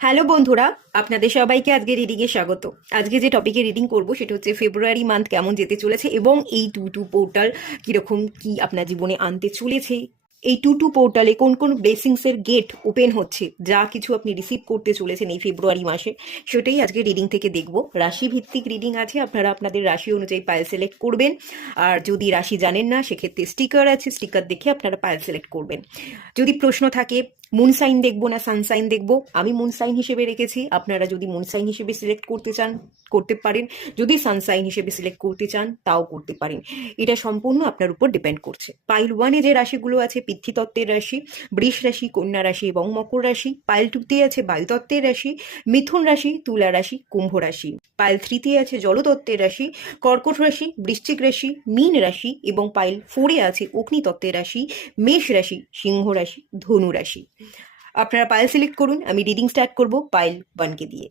Hello বন্ধুরা, আপনাদের সবাইকে আজকে রিডিংয়ে স্বাগত। আজকে যে টপিকে রিডিং করব সেটা হচ্ছে ফেব্রুয়ারি মান্থ কেমন যেতে চলেছে এবং এই টু পোর্টাল কীরকম কি আপনার জীবনে আনতে চলেছে। এই টু পোর্টালে কোন কোন ব্লেসিংসের গেট ওপেন হচ্ছে, যা কিছু আপনি রিসিভ করতে চলেছেন এই ফেব্রুয়ারি মাসে, সেটাই আজকে রিডিং থেকে দেখব। রাশি ভিত্তিক রিডিং আছে, আপনারা আপনাদের রাশি অনুযায়ী পাইল সিলেক্ট করবেন। আর যদি রাশি জানেন না, সেক্ষেত্রে স্টিকার আছে, স্টিকার দেখে আপনারা পাইল সিলেক্ট করবেন। যদি প্রশ্ন থাকে মুন সাইন দেখবো না সানসাইন দেখবো, আমি মুন সাইন হিসেবে রেখেছি। আপনারা যদি মুন সাইন হিসেবে সিলেক্ট করতে চান করতে পারেন, যদি সানসাইন হিসেবে সিলেক্ট করতে চান তাও করতে পারেন। এটা সম্পূর্ণ আপনার উপর ডিপেন্ড করছে। পাইল ওয়ানে যে রাশিগুলো আছে পিতৃতত্ত্বের রাশি, বৃষ রাশি, কন্যা রাশি এবং মকর রাশি। পাইল টুতে আছে বায়ুতত্ত্বের রাশি, মিথুন রাশি, তুলা রাশি, কুম্ভ রাশি। পাইল থ্রিতে আছে জলতত্ত্বের রাশি, কর্কট রাশি, বৃশ্চিক রাশি, মীন রাশি এবং পাইল ফোরে আছে অগ্নিতত্ত্বের রাশি, মেষ রাশি, সিংহ রাশি, ধনু রাশি। আপনারা পাইল সিলেক্ট করুন। আমি রিডিং স্টার্ট করব পাইল ওয়ানকে দিয়ে।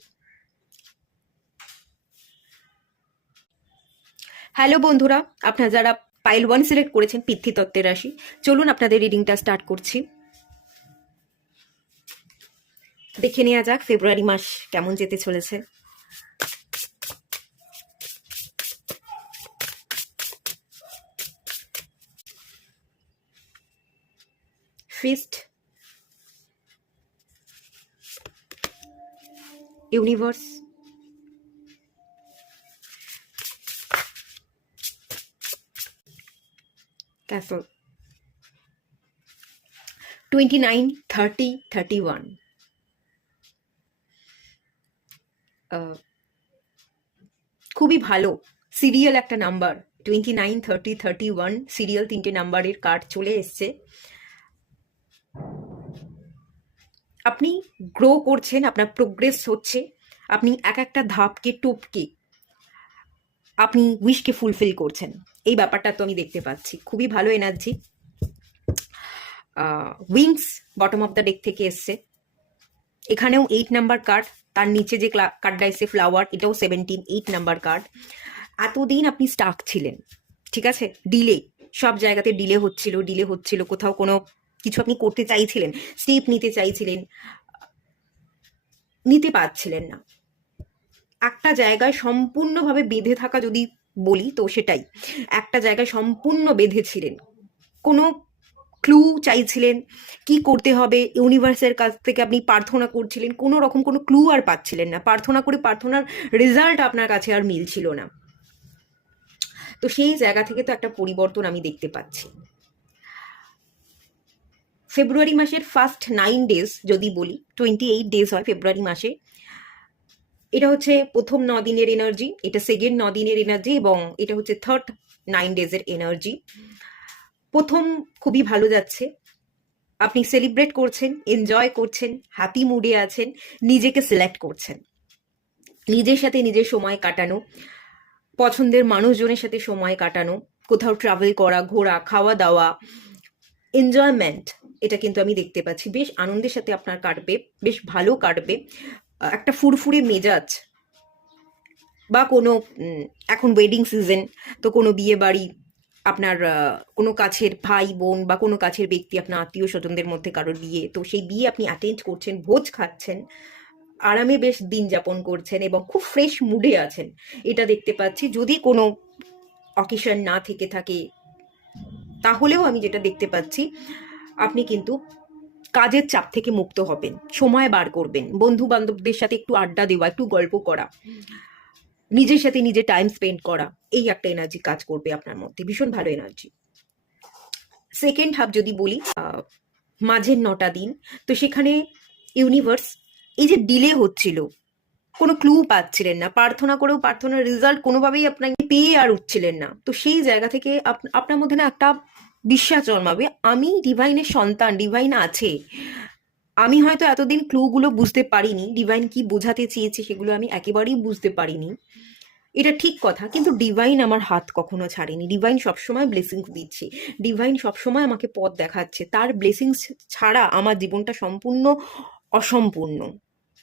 হ্যালো বন্ধুরা, আপনারা যারা পাইল ওয়ান সিলেক্ট করেছেন পিতৃতত্ত্বের রাশি, চলুন আপনাদের রিডিংটা স্টার্ট করছি। দেখে নেওয়া যাক ফেব্রুয়ারি মাস কেমন যেতে চলেছে। Feast, universe, castle, 29, 30, 31। খুবই ভালো সিরিয়াল একটা নাম্বার। 29, 30, 31 সিরিয়াল তিনটে নাম্বারের কার্ড চলে এসছে। আপনি গ্রো করছেন, আপনার প্রোগ্রেস হচ্ছে, আপনি এক একটা ধাপকে টপকে আপনি উইশকে ফুলফিল করছেন। এই ব্যাপারটা তো আমি দেখতে পাচ্ছি। খুবই ভালো energy. Wings bottom of the deck থেকে এসছে। এখানেও 8 নাম্বার কার্ড, তার নিচে যে কার্ডটা এসছে ফ্লাওয়ার, এটাও 17, 8 নাম্বার কার্ড। এতদিন আপনি স্টাক ছিলেন, ঠিক আছে, ডিলে, সব জায়গাতে ডিলে হচ্ছিল, কোথাও কোনো কিছু আপনি করতে চাইছিলেন, স্টেপ নিতে চাইছিলেন, নিতে পারছিলেন না। একটা জায়গায় সম্পূর্ণভাবে বেঁধে থাকা যদি বলি তো সেটাই, একটা জায়গায় সম্পূর্ণ বেঁধেছিলেন। কোনো ক্লু চাইছিলেন, কি করতে হবে, ইউনিভার্সের কাছ থেকে আপনি প্রার্থনা করছিলেন, কোনো রকম কোনো ক্লু আর পাচ্ছিলেন না। প্রার্থনা করে প্রার্থনার রেজাল্ট আপনার কাছে আর মিলছিল না। তো সেই জায়গা থেকে তো একটা পরিবর্তন আমি দেখতে পাচ্ছি। ফেব্রুয়ারি মাসের ফার্স্ট 9 ডেজ যদি বলি, 28 ডেজ হয় ফেব্রুয়ারি মাসে। এটা হচ্ছে প্রথম 9 দিনের এনার্জি, এটা সেকেন্ড 9 দিনের এনার্জি এবং এটা হচ্ছে থার্ড 9 ডেজের এনার্জি। প্রথম খুবই ভালো যাচ্ছে, আপনি সেলিব্রেট করছেন, এনজয় করছেন, হ্যাপি মুডে আছেন, নিজেকে সিলেক্ট করছেন, নিজের সাথে নিজের সময় কাটানো, পছন্দের মানুষজনের সাথে সময় কাটানো, কোথাও ট্রাভেল করা, ঘোরা, খাওয়া দাওয়া, এনজয়মেন্ট, এটা কিন্তু আমি দেখতে পাচ্ছি। বেশ আনন্দের সাথে আপনার কাটবে, বেশ ভালো কাটবে। একটা ফুরফুরে মেজাজ বা কোনো এখন ওয়েডিং সিজন, তো কোনো বিয়ে বাড়ি, আপনার কোনো কাছের ভাই বোন বা কোনো কাছের ব্যক্তি, আপনার আত্মীয় স্বজনদের মধ্যে কারোর বিয়ে, তো সেই বিয়ে আপনি অ্যাটেন্ড করছেন, ভোজ খাচ্ছেন, আরামে বেশ দিন যাপন করছেন এবং খুব ফ্রেশ মুডে আছেন, এটা দেখতে পাচ্ছি। যদি কোনো অকেশন না থেকে থাকে তাহলেও আমি যেটা দেখতে পাচ্ছি, আপনি কিন্তু কাজের চাপ থেকে মুক্ত হবেন, সময় বার করবেন, বন্ধু বান্ধবদের সাথে একটু আড্ডা দেওয়া, একটু গল্প করা, নিজের সাথে নিজে টাইম স্পেন্ড করা, এই একটা এনার্জি কাজ করবে আপনার মধ্যে, ভীষণ ভালো এনার্জি। সেকেন্ড হাফ যদি বলি, মাঝের 9টা দিন, তো সেখানে ইউনিভার্স, এই যে ডিলে হচ্ছিল, কোনো ক্লু পাচ্ছিলেন না, প্রার্থনা করেও প্রার্থনার রেজাল্ট কোনোভাবেই আপনাকে পেয়ে আর উঠছিলেন না, তো সেই জায়গা থেকে আপনার মধ্যে না একটা বিশ্বাস জন্মাবে, আমি ডিভাইনের সন্তান, ডিভাইন আছে। আমি হয়তো এতদিন ক্লুগুলো বুঝতে পারিনি, ডিভাইন কি বোঝাতে চেয়েছে সেগুলো আমি একেবারেই বুঝতে পারিনি, এটা ঠিক কথা, কিন্তু ডিভাইন আমার হাত কখনো ছাড়েনি। ডিভাইন সবসময় ব্লেসিংস দিচ্ছে, ডিভাইন সবসময় আমাকে পথ দেখাচ্ছে। তার ব্লেসিংস ছাড়া আমার জীবনটা সম্পূর্ণ অসম্পূর্ণ।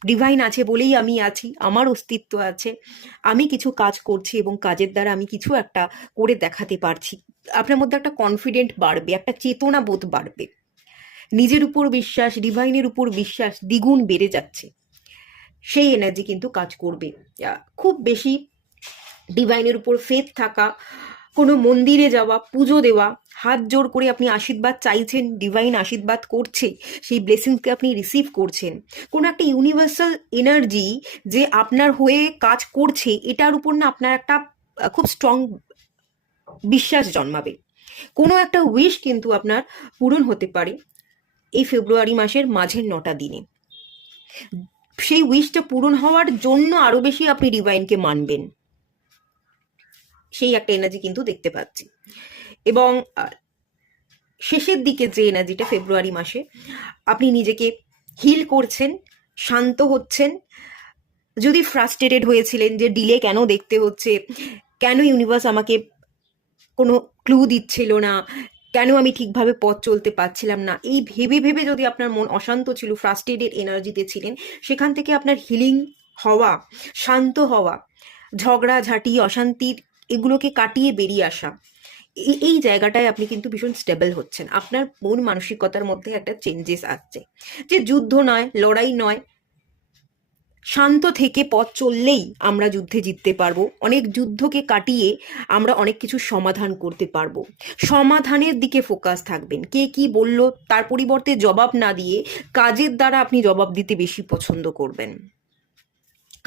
ডিভাইন আছে বলেই আমি আছি, আমার অস্তিত্ব আছে, আমি কিছু কাজ করছি এবং কাজের দ্বারা আমি কিছু একটা করে দেখাতে পারছি। আপনার মধ্যে একটা কনফিডেন্ট বাড়বে, একটা চেতনা বোধ বাড়বে, নিজের উপর বিশ্বাস, ডিভাইনের উপর বিশ্বাস দ্বিগুণ বেড়ে যাচ্ছে। সেই এনার্জি কিন্তু কাজ করবে। খুব বেশি ডিভাইনের উপর ফেথ থাকা, কোনো মন্দিরে যাওয়া, পুজো দেওয়া, হাত জোড় করে আপনি আশীর্বাদ চাইছেন, ডিভাইন আশীর্বাদ করছে, সেই ব্লেসিংসকে আপনি রিসিভ করছেন। কোনো একটা ইউনিভার্সাল এনার্জি যে আপনার হয়ে কাজ করছে, এটার উপর না আপনার একটা খুব স্ট্রং বিশ্বাস জন্মাবে। কোনো একটা উইশ কিন্তু আপনার পূরণ হতে পারে এই ফেব্রুয়ারি মাসের মাঝের 9টা দিনে। সেই উইশটা পূরণ হওয়ার জন্য আরো বেশি আপনি ডিভাইনকে মানবেন, সেই একটা এনার্জি কিন্তু দেখতে পাচ্ছি। এবং শেষের দিকে যে এনার্জিটা ফেব্রুয়ারি মাসে আপনি নিজেকে হিল করছেন, শান্ত হচ্ছেন। যদি ফ্রাস্ট্রেটেড হয়েছিলেন যে ডিলে কেন দেখতে হচ্ছে, কেন ইউনিভার্স আমাকে কোনো ক্লু দিচ্ছিল না, কেন আমি ঠিকভাবে পথ চলতে পারছিলাম না, এই ভেবে ভেবে যদি আপনার মন অশান্ত ছিল, ফ্রাস্ট্রেটেড এনার্জিতে ছিলেন, সেখান থেকে আপনার হিলিং হওয়া, শান্ত হওয়া, ঝগড়াঝাঁটি, অশান্তির এগুলোকে কাটিয়ে বেরিয়ে আসা, এই জায়গাটায় আপনি কিন্তু ভীষণ স্টেবল হচ্ছেন। আপনার মন মানসিকতার মধ্যে একটা চেঞ্জেস আসছে, যে যুদ্ধ নয়, লড়াই নয়, শান্ত থেকে পথ চললেই আমরা যুদ্ধে জিততে পারবো। অনেক যুদ্ধকে কাটিয়ে আমরা অনেক কিছু সমাধান করতে পারবো। সমাধানের দিকে ফোকাস থাকবেন। কে কি বলল তার পরিবর্তে জবাব না দিয়ে কাজের দ্বারা আপনি জবাব দিতে বেশি পছন্দ করবেন।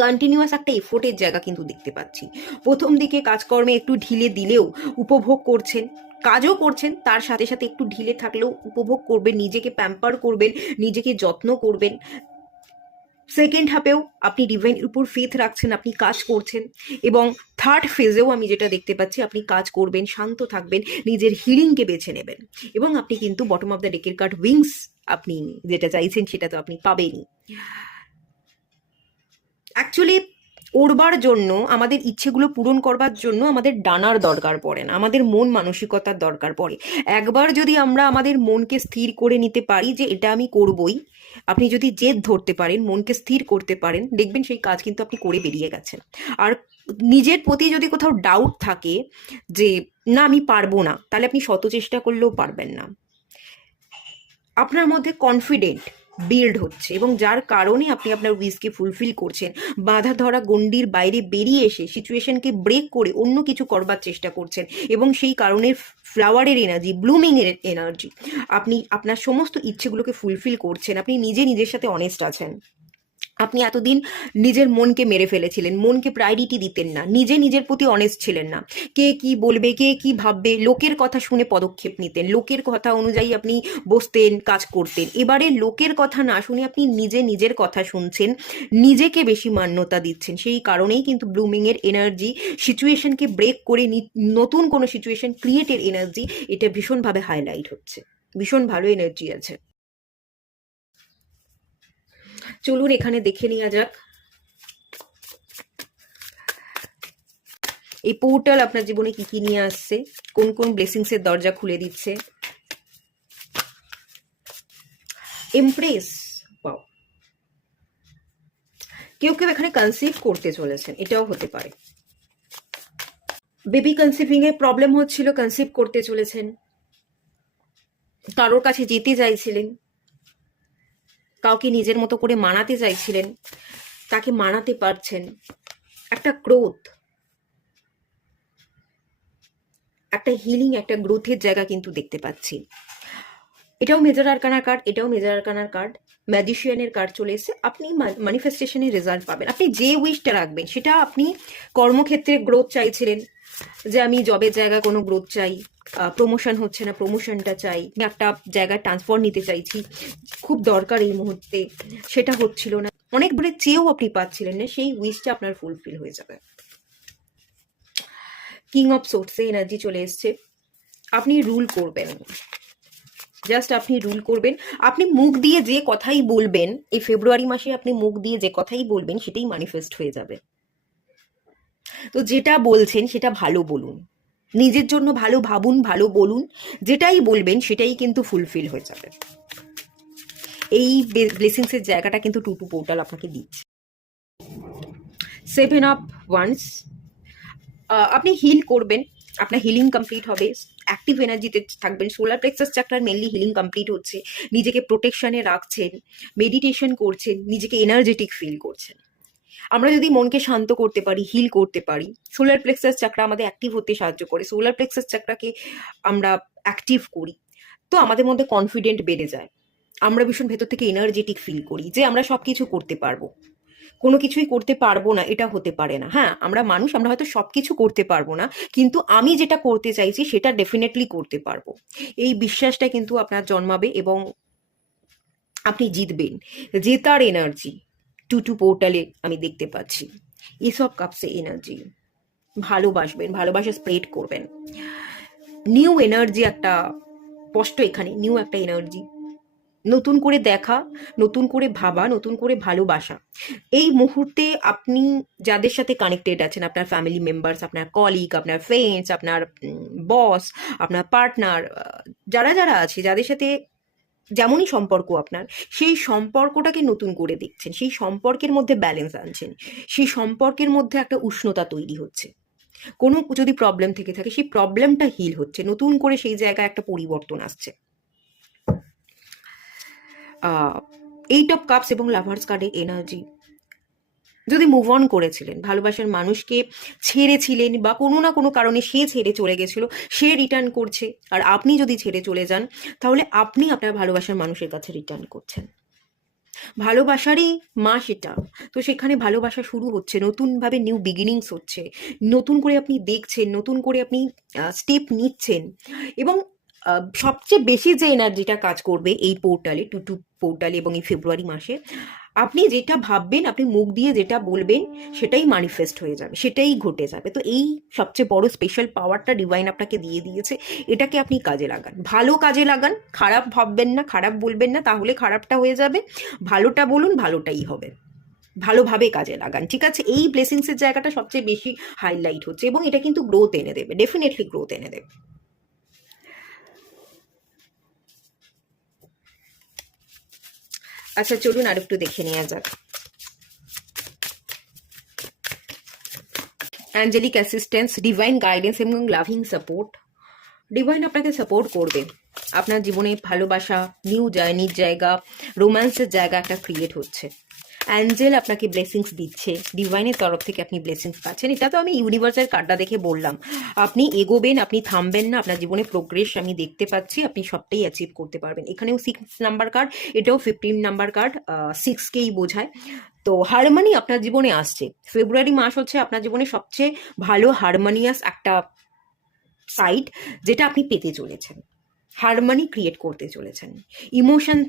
কন্টিনিউয়াস একটা এফোর্টের জায়গা কিন্তু দেখতে পাচ্ছি। প্রথম দিকে কাজকর্মে একটু ঢিলে দিলেও উপভোগ করছেন, কাজও করছেন, তার সাথে সাথে একটু ঢিলে থাকলেও উপভোগ করবেন, নিজেকে প্যাম্পার করবেন, নিজেকে যত্ন করবেন। সেকেন্ড হাফেও আপনি ডিভাইনের উপর ফেথ রাখছেন, আপনি কাজ করছেন। এবং থার্ড ফেজেও আমি যেটা দেখতে পাচ্ছি, আপনি কাজ করবেন, শান্ত থাকবেন, নিজের হিলিংকে বেছে নেবেন। এবং আপনি কিন্তু বটম অফ দ্য ডেকের কার্ড উইংস, আপনি যেটা চাইছেন সেটা তো আপনি পাবেনই। অ্যাকচুয়ালি ওড়বার জন্য, আমাদের ইচ্ছেগুলো পূরণ করবার জন্য আমাদের ডানার দরকার পড়ে না, আমাদের মন মানসিকতার দরকার পড়ে। একবার যদি আমরা আমাদের মনকে স্থির করে নিতে পারি যে এটা আমি করবই, আপনি যদি জেদ ধরতে পারেন, মনকে স্থির করতে পারেন, দেখবেন সেই কাজ কিন্তু আপনি করে বেরিয়ে গেছেন। আর নিজের প্রতি যদি কোথাও ডাউট থাকে যে না আমি পারবো না, তাহলে আপনি শত চেষ্টা করলেও পারবেন না। আপনার মধ্যে কনফিডেন্ট বিল্ড হচ্ছে, এবং যার কারণে আপনি আপনার উইশকে ফুলফিল করছেন। বাঁধা ধরা গণ্ডির বাইরে বেরিয়ে এসে সিচুয়েশনকে ব্রেক করে অন্য কিছু করবার চেষ্টা করছেন, এবং সেই কারণে ফ্লাওয়ারের এনার্জি, ব্লুমিংয়ের এনার্জি, আপনি আপনার সমস্ত ইচ্ছেগুলোকে ফুলফিল করছেন। আপনি নিজের সাথে অনেস্ট আছেন। আপনি এতদিন নিজের মনকে মেরে ফেলেছিলেন, মনকে প্রায়োরিটি দিতেন না, নিজের প্রতি অনেস্ট ছিলেন না। কে কি বলবে, কে কি ভাববে, লোকের কথা শুনে পদক্ষেপ নিতেন, লোকের কথা অনুযায়ী আপনি বসতেন, কাজ করতেন। এবারে লোকের কথা না শুনে আপনি নিজের কথা শুনছেন, নিজেকে বেশি মান্যতা দিচ্ছেন। সেই কারণেই কিন্তু ব্লুমিংয়ের এনার্জি, সিচুয়েশনকে ব্রেক করে নতুন কোনো সিচুয়েশন ক্রিয়েটের এনার্জি, এটা ভীষণভাবে হাইলাইট হচ্ছে। ভীষণ ভালো এনার্জি আছে। চলুন এখানে দেখে নেওয়া যাক এই পোর্টাল আপনার জীবনে কি কি নিয়ে আসছে, কোন কোন ব্লেসিংস এর দরজা খুলে দিচ্ছে। এমপ্রেস, পাও, কেউ কেউ এখানে কনসিভ করতে চলেছেন, এটাও হতে পারে। বেবি কনসিভিং এ প্রবলেম হচ্ছিল, কনসিভ করতে চলেছেন। কারোর কাছে যেতে চাইছিলেন, কাউকে নিজের মতো করে মানাতে চাইছিলেন, তাকে মানাতে পারছেন। একটা গ্রোথ, একটা হিলিং, একটা গ্রোথের জায়গা কিন্তু দেখতে পাচ্ছি। এটাও মেজর আরকানার কার্ড, এটাও মেজর আরকানার কার্ড। ম্যাজিশিয়ানের কার্ড চলে এসে, আপনি ম্যানিফেস্টেশনের রেজাল্ট পাবেন। আপনি যে উইশটা রাখবেন সেটা, আপনি কর্মক্ষেত্রে গ্রোথ চাইছিলেন, যে আমি জবের জায়গায় কোনো গ্রোথ চাই, প্রমোশন হচ্ছে না, প্রমোশনটা চাই, একটা জায়গায় ট্রান্সফার নিতে চাইছি, খুব দরকার এই মুহূর্তে, সেটা হচ্ছিল না, অনেক দূরে চেয়েও আপনি পাচ্ছিলেন না, সেই উইশটা আপনার ফুলফিল হয়ে যাবে। কিং অফ সোর্টসে এনার্জি চলে এসছে। আপনি রুল করবেন, জাস্ট আপনি রুল করবেন। আপনি মুখ দিয়ে যে কথাই বলবেন এই ফেব্রুয়ারি মাসে, আপনি মুখ দিয়ে যে কথাই বলবেন সেটাই ম্যানিফেস্ট হয়ে যাবে। তো যেটা বলছেন সেটা ভালো বলুন, নিজের জন্য ভালো ভাবুন, ভালো বলুন, যেটাই বলবেন সেটাই কিন্তু ফুলফিল হয়ে যাবে। এই ব্লেসিংস এর জায়গাটা কিন্তু টু পোর্টাল আপনাকে দিচ্ছে। 7 অফ ওয়ান্স, আপনি হিল করবেন, আপনার হিলিং কমপ্লিট হবে, অ্যাক্টিভ এনার্জিতে থাকবেন। সোলার প্লেক্সাস চাক্রার মেনলি হিলিং কমপ্লিট হচ্ছে, নিজেকে প্রোটেকশনে রাখছেন, মেডিটেশন করছেন, নিজেকে এনার্জেটিক ফিল করছেন। আমরা যদি মনকে শান্ত করতে পারি, হিল করতে পারি, সোলার প্লেক্সাস চাকরা আমাদের অ্যাক্টিভ হতে সাহায্য করে, সোলার প্লেক্সাস চাকরাকে আমরা অ্যাক্টিভ করি, তো আমাদের মধ্যে কনফিডেন্ট বেড়ে যায়। আমরা ভীষণ ভেতর থেকে এনার্জেটিক ফিল করি যে আমরা সব কিছু করতে পারবো। কোনো কিছুই করতে পারবো না এটা হতে পারে না। হ্যাঁ, আমরা মানুষ, আমরা হয়তো সব কিছু করতে পারবো না, কিন্তু আমি যেটা করতে চাইছি সেটা ডেফিনেটলি করতে পারবো। এই বিশ্বাসটা কিন্তু আপনার জন্মাবে এবং আপনি জিতবেন। জেতার এনার্জি টু পোর্টালে আমি দেখতে পাচ্ছি। এসব কাপসে এনার্জি, ভালোবাসবেন, ভালোবাসা স্প্রেড করবেন, নিউ এনার্জি একটা স্পষ্ট এখানে, নিউ একটা এনার্জি, নতুন করে দেখা, নতুন করে ভাবা, নতুন করে ভালোবাসা। এই মুহূর্তে আপনি যাদের সাথে কানেক্টেড আছেন, আপনার ফ্যামিলি মেম্বার্স, আপনার কলিগ, আপনার ফ্রেন্ডস, আপনার বস, আপনার পার্টনার, যারা যারা আছে, যাদের সাথে যেমনই সম্পর্ক আপনার, সেই সম্পর্কটাকে নতুন করে দেখছেন, সেই সম্পর্কের মধ্যে ব্যালেন্স আনছেন, সেই সম্পর্কের মধ্যে একটা উষ্ণতা তৈরি হচ্ছে। কোনো যদি প্রবলেম থেকে থাকে সেই প্রবলেমটা হিল হচ্ছে, নতুন করে সেই জায়গায় একটা পরিবর্তন আসছে। এইট অফ কাপস এবং লাভার্স কার্ডের এনার্জি, যদি মুভ অন করেছিলেন, ভালোবাসার মানুষকে ছেড়েছিলেন বা কোনো না কোনো কারণে সে ছেড়ে চলে গেছিল, সে রিটার্ন করছে, আর আপনি যদি ছেড়ে চলে যান তাহলে আপনি আপনার ভালোবাসার মানুষের কাছে রিটার্ন করছেন। ভালোবাসারই মাস এটা, তো সেখানে ভালোবাসা শুরু হচ্ছে, নতুনভাবে নিউ বিগিনিংস হচ্ছে, নতুন করে আপনি দেখছেন, নতুন করে আপনি স্টেপ নিচ্ছেন। এবং সবচেয়ে বেশি যে এনার্জিটা কাজ করবে এই পোর্টালে, টু পোর্টালে এবং এই ফেব্রুয়ারি মাসে, আপনি যেটা ভাববেন, আপনি মুখ দিয়ে যেটা বলবেন সেটাই ম্যানিফেস্ট হয়ে যাবে, সেটাই ঘটে যাবে। তো এই সবচেয়ে বড় স্পেশাল পাওয়ারটা ডিভাইন আপনাকে দিয়ে দিয়েছে, এটাকে আপনি কাজে লাগান, ভালো কাজে লাগান। খারাপ ভাববেন না, খারাপ বলবেন না, তাহলে খারাপটা হয়ে যাবে। ভালোটা বলুন, ভালোটাই হবে। ভালোভাবে কাজে লাগান, ঠিক আছে? এই ব্লেসিংসের জায়গাটা সবচেয়ে বেশি হাইলাইট হচ্ছে এবং এটা কিন্তু গ্রোথ এনে দেবে, ডেফিনেটলি গ্রোথ এনে দেবে। আচ্ছা, চলুন আর একটু দেখে নেওয়া যাক। অ্যাঞ্জেলিক অ্যাসিস্ট্যান্স, ডিভাইন গাইডেন্স এবং লাভিং সাপোর্ট। ডিভাইন আপনাকে সাপোর্ট করবে, আপনার জীবনে ভালোবাসা, নিউ জার্নির জায়গা, রোম্যান্সের জায়গা একটা ক্রিয়েট হচ্ছে। অ্যাঞ্জেল আপনাকে ব্লেসিংস দিচ্ছে, ডিভাইনের তরফ থেকে আপনি ব্লেসিংস পাচ্ছেন। এটা তো আমি ইউনিভার্সের কার্ডটা দেখে বললাম। আপনি এগোবেন, আপনি থামবেন না, আপনার জীবনে প্রোগ্রেস আমি দেখতে পাচ্ছি, আপনি সবটাই অ্যাচিভ করতে পারবেন। এখানেও 6 নাম্বার কার্ড, এটাও 15 নাম্বার কার্ড, 6কেই বোঝায়। তো হারমোনি আপনার জীবনে আসছে। ফেব্রুয়ারি মাস হচ্ছে আপনার জীবনে সবচেয়ে ভালো হারমোনিয়াস একটা সাইড, যেটা আপনি পেতে চলেছেন, হারমোনি ক্রিয়েট করতে চলেছেন। ইমোশন,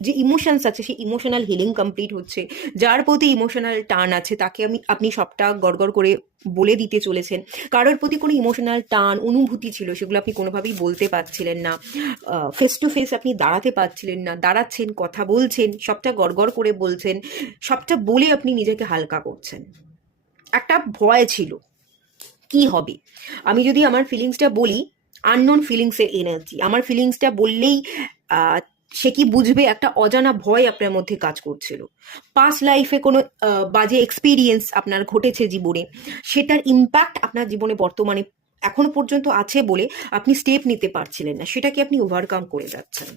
যে ইমোশনস আছে সেই ইমোশনাল হিলিং কমপ্লিট হচ্ছে। যার প্রতি ইমোশনাল টান আছে তাকে আপনি সবটা গড়গড় করে বলে দিতে চলেছেন। কারোর প্রতি কোনো ইমোশনাল টান অনুভূতি ছিল, সেগুলো আপনি কোনোভাবেই বলতে পারছিলেন না, ফেস টু ফেস আপনি দাঁড়াতে পারছিলেন না, দাঁড়াচ্ছেন, কথা বলছেন, সবটা গড়গড় করে বলছেন, সবটা বলে আপনি নিজেকে হালকা করছেন। একটা ভয় ছিল, কি হবে। আমি যদি আমার ফিলিংসটা বলি, আননোন ফিলিংসের এনার্জি, আমার ফিলিংসটা বললেই সে কি বুঝবে, একটা অজানা ভয় আপনার মধ্যে কাজ করছিল। পাস্ট লাইফে কোনো বাজে এক্সপিরিয়েন্স আপনার ঘটেছে জীবনে, সেটার ইম্প্যাক্ট আপনার জীবনে বর্তমানে এখনো পর্যন্ত আছে বলে আপনি স্টেপ নিতে পারছিলেন না, সেটাকে আপনি ওভারকাম করে যাচ্ছেন।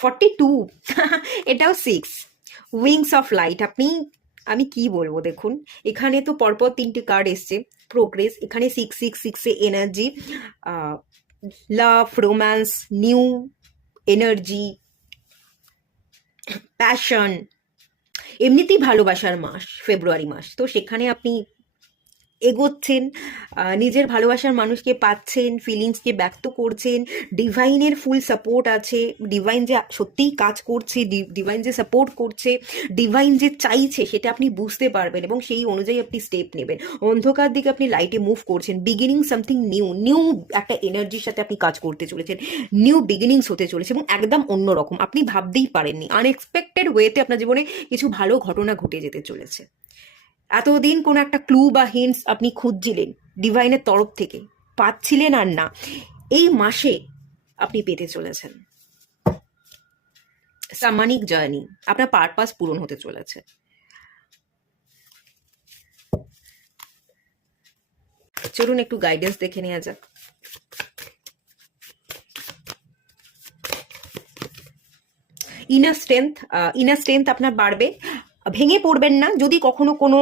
42 এটাও 6, উইংস অফ লাইট। আমি কি বলবো, দেখুন এখানে তো পরপর 3টে কার্ড এসছে, প্রোগ্রেস, এখানে 6 এনার্জি, লাভ, রোম্যান্স, নিউ এনার্জি, প্যাশন। এমনিতেই ভালোবাসার মাস ফেব্রুয়ারি মাস, তো সেখানে আপনি এগোচ্ছেন, নিজের ভালোবাসার মানুষকে পাচ্ছেন, ফিলিংসকে ব্যক্ত করছেন, ডিভাইনের ফুল সাপোর্ট আছে, ডিভাইন যে সত্যিই কাজ করছে, ডিভাইন যে সাপোর্ট করছে, ডিভাইন যে চাইছে সেটা আপনি বুঝতে পারবেন এবং সেই অনুযায়ী আপনি স্টেপ নেবেন। অন্ধকার দিকে আপনি লাইটে মুভ করছেন, বিগিনিং সামথিং নিউ একটা এনার্জির সাথে আপনি কাজ করতে চলেছেন, নিউ বিগিনিংস হতে চলেছে এবং একদম অন্যরকম, আপনি ভাবতেই পারেননি, আনএক্সপেক্টেড ওয়েতে আপনার জীবনে কিছু ভালো ঘটনা ঘটে যেতে চলেছে। এতদিন কোনো একটা ক্লু বা হিন্টস আপনি খুঁজছিলেন ডিভাইনের তরফ থেকে, পাচ্ছিলেন আর না, এই মাসে আপনি পেতে চলেছেন। সামানিক জার্নি, আপনার পারপাস পূরণ হতে চলেছে। চলুন একটু গাইডেন্স দেখে নেওয়া যাক। ইনার স্ট্রেংথ আপনার বাড়বে। ভেঙে পড়বেন না। যদি কখনো কোনো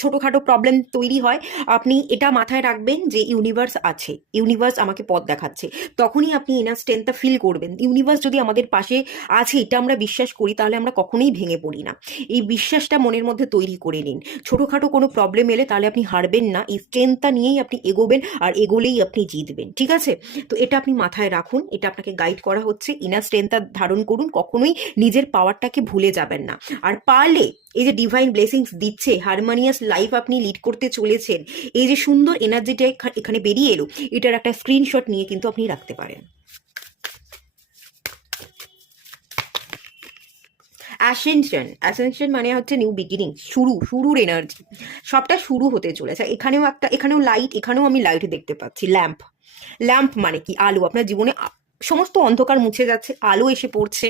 ছোটোখাটো প্রবলেম তৈরি হয়, আপনি এটা মাথায় রাখবেন যে ইউনিভার্স আছে, ইউনিভার্স আমাকে পথ দেখাচ্ছে। তখনই আপনি ইনার স্ট্রেংথটা ফিল করবেন। ইউনিভার্স যদি আমাদের পাশে আছে এটা আমরা বিশ্বাস করি, তাহলে আমরা কখনোই ভেঙে পড়ি না। এই বিশ্বাসটা মনের মধ্যে তৈরি করে নিন। ছোটোখাটো কোনো প্রবলেম এলে তাহলে আপনি হারবেন না, এই স্ট্রেংথটা নিয়েই আপনি এগোবেন, আর এগোলেই আপনি জিতবেন। ঠিক আছে? তো এটা আপনি মাথায় রাখুন, এটা আপনাকে গাইড করা হচ্ছে। ইনার স্ট্রেংথটা ধারণ করুন, কখনোই নিজের পাওয়ারটাকে ভুলে যাবেন না। আর পারলে এই যে ডিভাইন ব্লেসিংস দিচ্ছে, হারমোনিয়াস লাইফ আপনি লিড করতে চলেছেন, এই যে সুন্দর এনার্জিটা এখানে বেরিয়ে এলো, এটার একটা স্ক্রিনশট নিয়ে কিন্তু আপনি রাখতে পারেন। অ্যাসেনশন মানে হচ্ছে নিউ বিগিনিং, শুরুর এনার্জি। সবটা শুরু হতে চলেছে। এখানেও লাইট, এখানেও আমি লাইট দেখতে পাচ্ছি। ল্যাম্প মানে কি? আলো। আপনার জীবনে সমস্ত অন্ধকার মুছে যাচ্ছে, আলো এসে পড়ছে।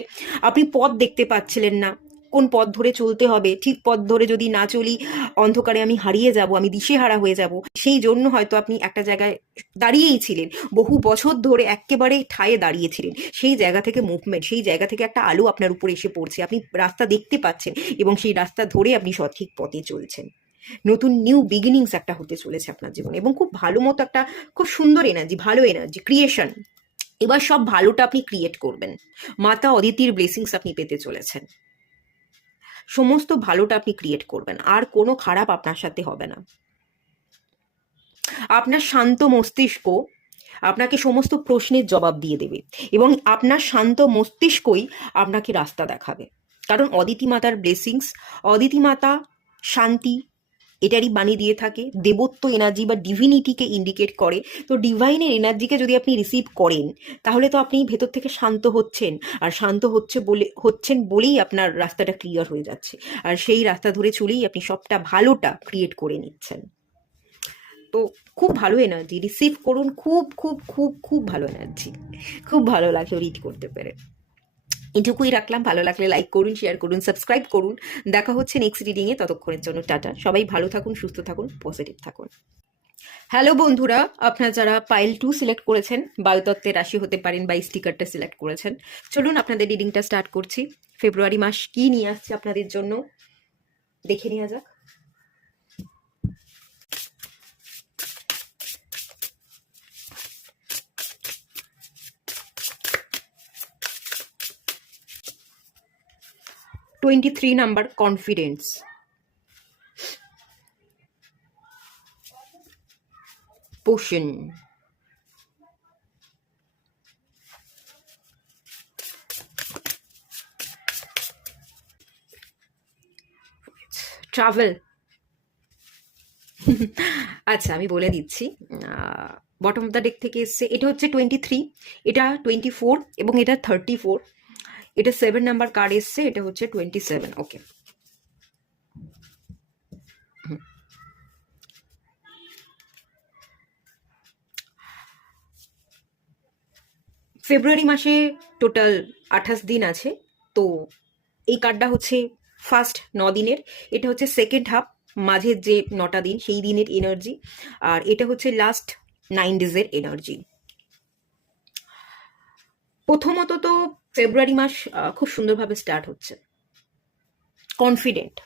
আপনি পথ দেখতে পাচ্ছিলেন না, কোন পথ ধরে চলতে হবে, ঠিক পথ ধরে যদি না চলি অন্ধকারে আমি হারিয়ে যাব, আমি দিশেহারা হয়ে যাব। সেই জন্য হয়তো আপনি একটা জায়গায় দাঁড়িয়েই ছিলেন, বহু বছর ধরে একেবারে ঠায়ে দাঁড়িয়েছিলেন। সেই জায়গা থেকে মুভমেন্ট, সেই জায়গা থেকে একটা আলো আপনার উপর এসে পড়ছে, আপনি রাস্তা দেখতে পাচ্ছেন, এবং সেই রাস্তা ধরে আপনি সঠিক পথে চলছেন। নতুন নিউ বিগিনিংস একটা হতে চলেছে আপনার জীবনে, এবং খুব ভালো মতো একটা খুব সুন্দর এনার্জি, ভালো এনার্জি, ক্রিয়েশন। এবার সব ভালোটা আপনি ক্রিয়েট করবেন। মাতা অদিতির ব্লেসিংস আপনি পেতে চলেছেন। সমস্ত ভালোটা আপনি ক্রিয়েট করবেন, আর কোনো খারাপ আপনার সাথে হবে না। আপনার শান্ত মস্তিষ্ক আপনাকে সমস্ত প্রশ্নের জবাব দিয়ে দেবে, এবং আপনার শান্ত মস্তিষ্কই আপনাকে রাস্তা দেখাবে। কারণ অদিতি মাতার ব্লেসিংস, অদিতি মাতা শান্তি এটারই বাণী দিয়ে থাকে, দেবত্ব এনার্জি বা ডিভিনিটিকে ইন্ডিকেট করে। তো ডিভাইনের এনার্জিকে যদি আপনি রিসিভ করেন, তাহলে তো আপনি ভেতর থেকে শান্ত হচ্ছেন, আর শান্ত হচ্ছেন বলেই আপনার রাস্তাটা ক্লিয়ার হয়ে যাচ্ছে, আর সেই রাস্তা ধরে চলেই আপনি সবটা ভালোটা ক্রিয়েট করে নিচ্ছেন। তো খুব ভালো এনার্জি রিসিভ করুন, খুব খুব খুব খুব ভালো এনার্জি। খুব ভালো লাগলো রিড করতে পেরে। এটুকুই রাখলাম। ভালো লাগলে লাইক করুন, শেয়ার করুন, সাবস্ক্রাইব করুন। দেখা হচ্ছে নেক্সট রিডিংয়ে। ততক্ষণের জন্য টাটা। সবাই ভালো থাকুন, সুস্থ থাকুন, পজিটিভ থাকুন। হ্যালো বন্ধুরা, আপনারা যারা পাইল 2 সিলেক্ট করেছেন, বায়ুতত্ত্বের রাশি হতে পারেন, বা স্টিকারটা সিলেক্ট করেছেন, চলুন আপনাদের রিডিংটা স্টার্ট করছি। ফেব্রুয়ারি মাস কি নিয়ে আসছে আপনাদের জন্য দেখে নেওয়া যাক। Twenty number, confidence. পোষণ, ট্রাভেল। আচ্ছা, আমি বলে দিচ্ছি। বটম অফ দ্য ডেক থেকে এসছে, এটা হচ্ছে 23, এটা 24, এবং এটা 34। এটা 7 নাম্বার কার্ড এসছে, এটা হচ্ছে 27। ওকে, ফেব্রুয়ারি মাসে টোটাল 28 দিন আছে। তো এই কার্ডটা হচ্ছে ফার্স্ট 9 দিনের, এটা হচ্ছে সেকেন্ড হাফ, মাঝের যে 9টা দিন সেই দিনের এনার্জি, আর এটা হচ্ছে লাস্ট 9 ডেজের এনার্জি। প্রথমত তো ফেব্রুয়ারি মাস খুব সুন্দরভাবে স্টার্ট হচ্ছে। কনফিডেন্ট,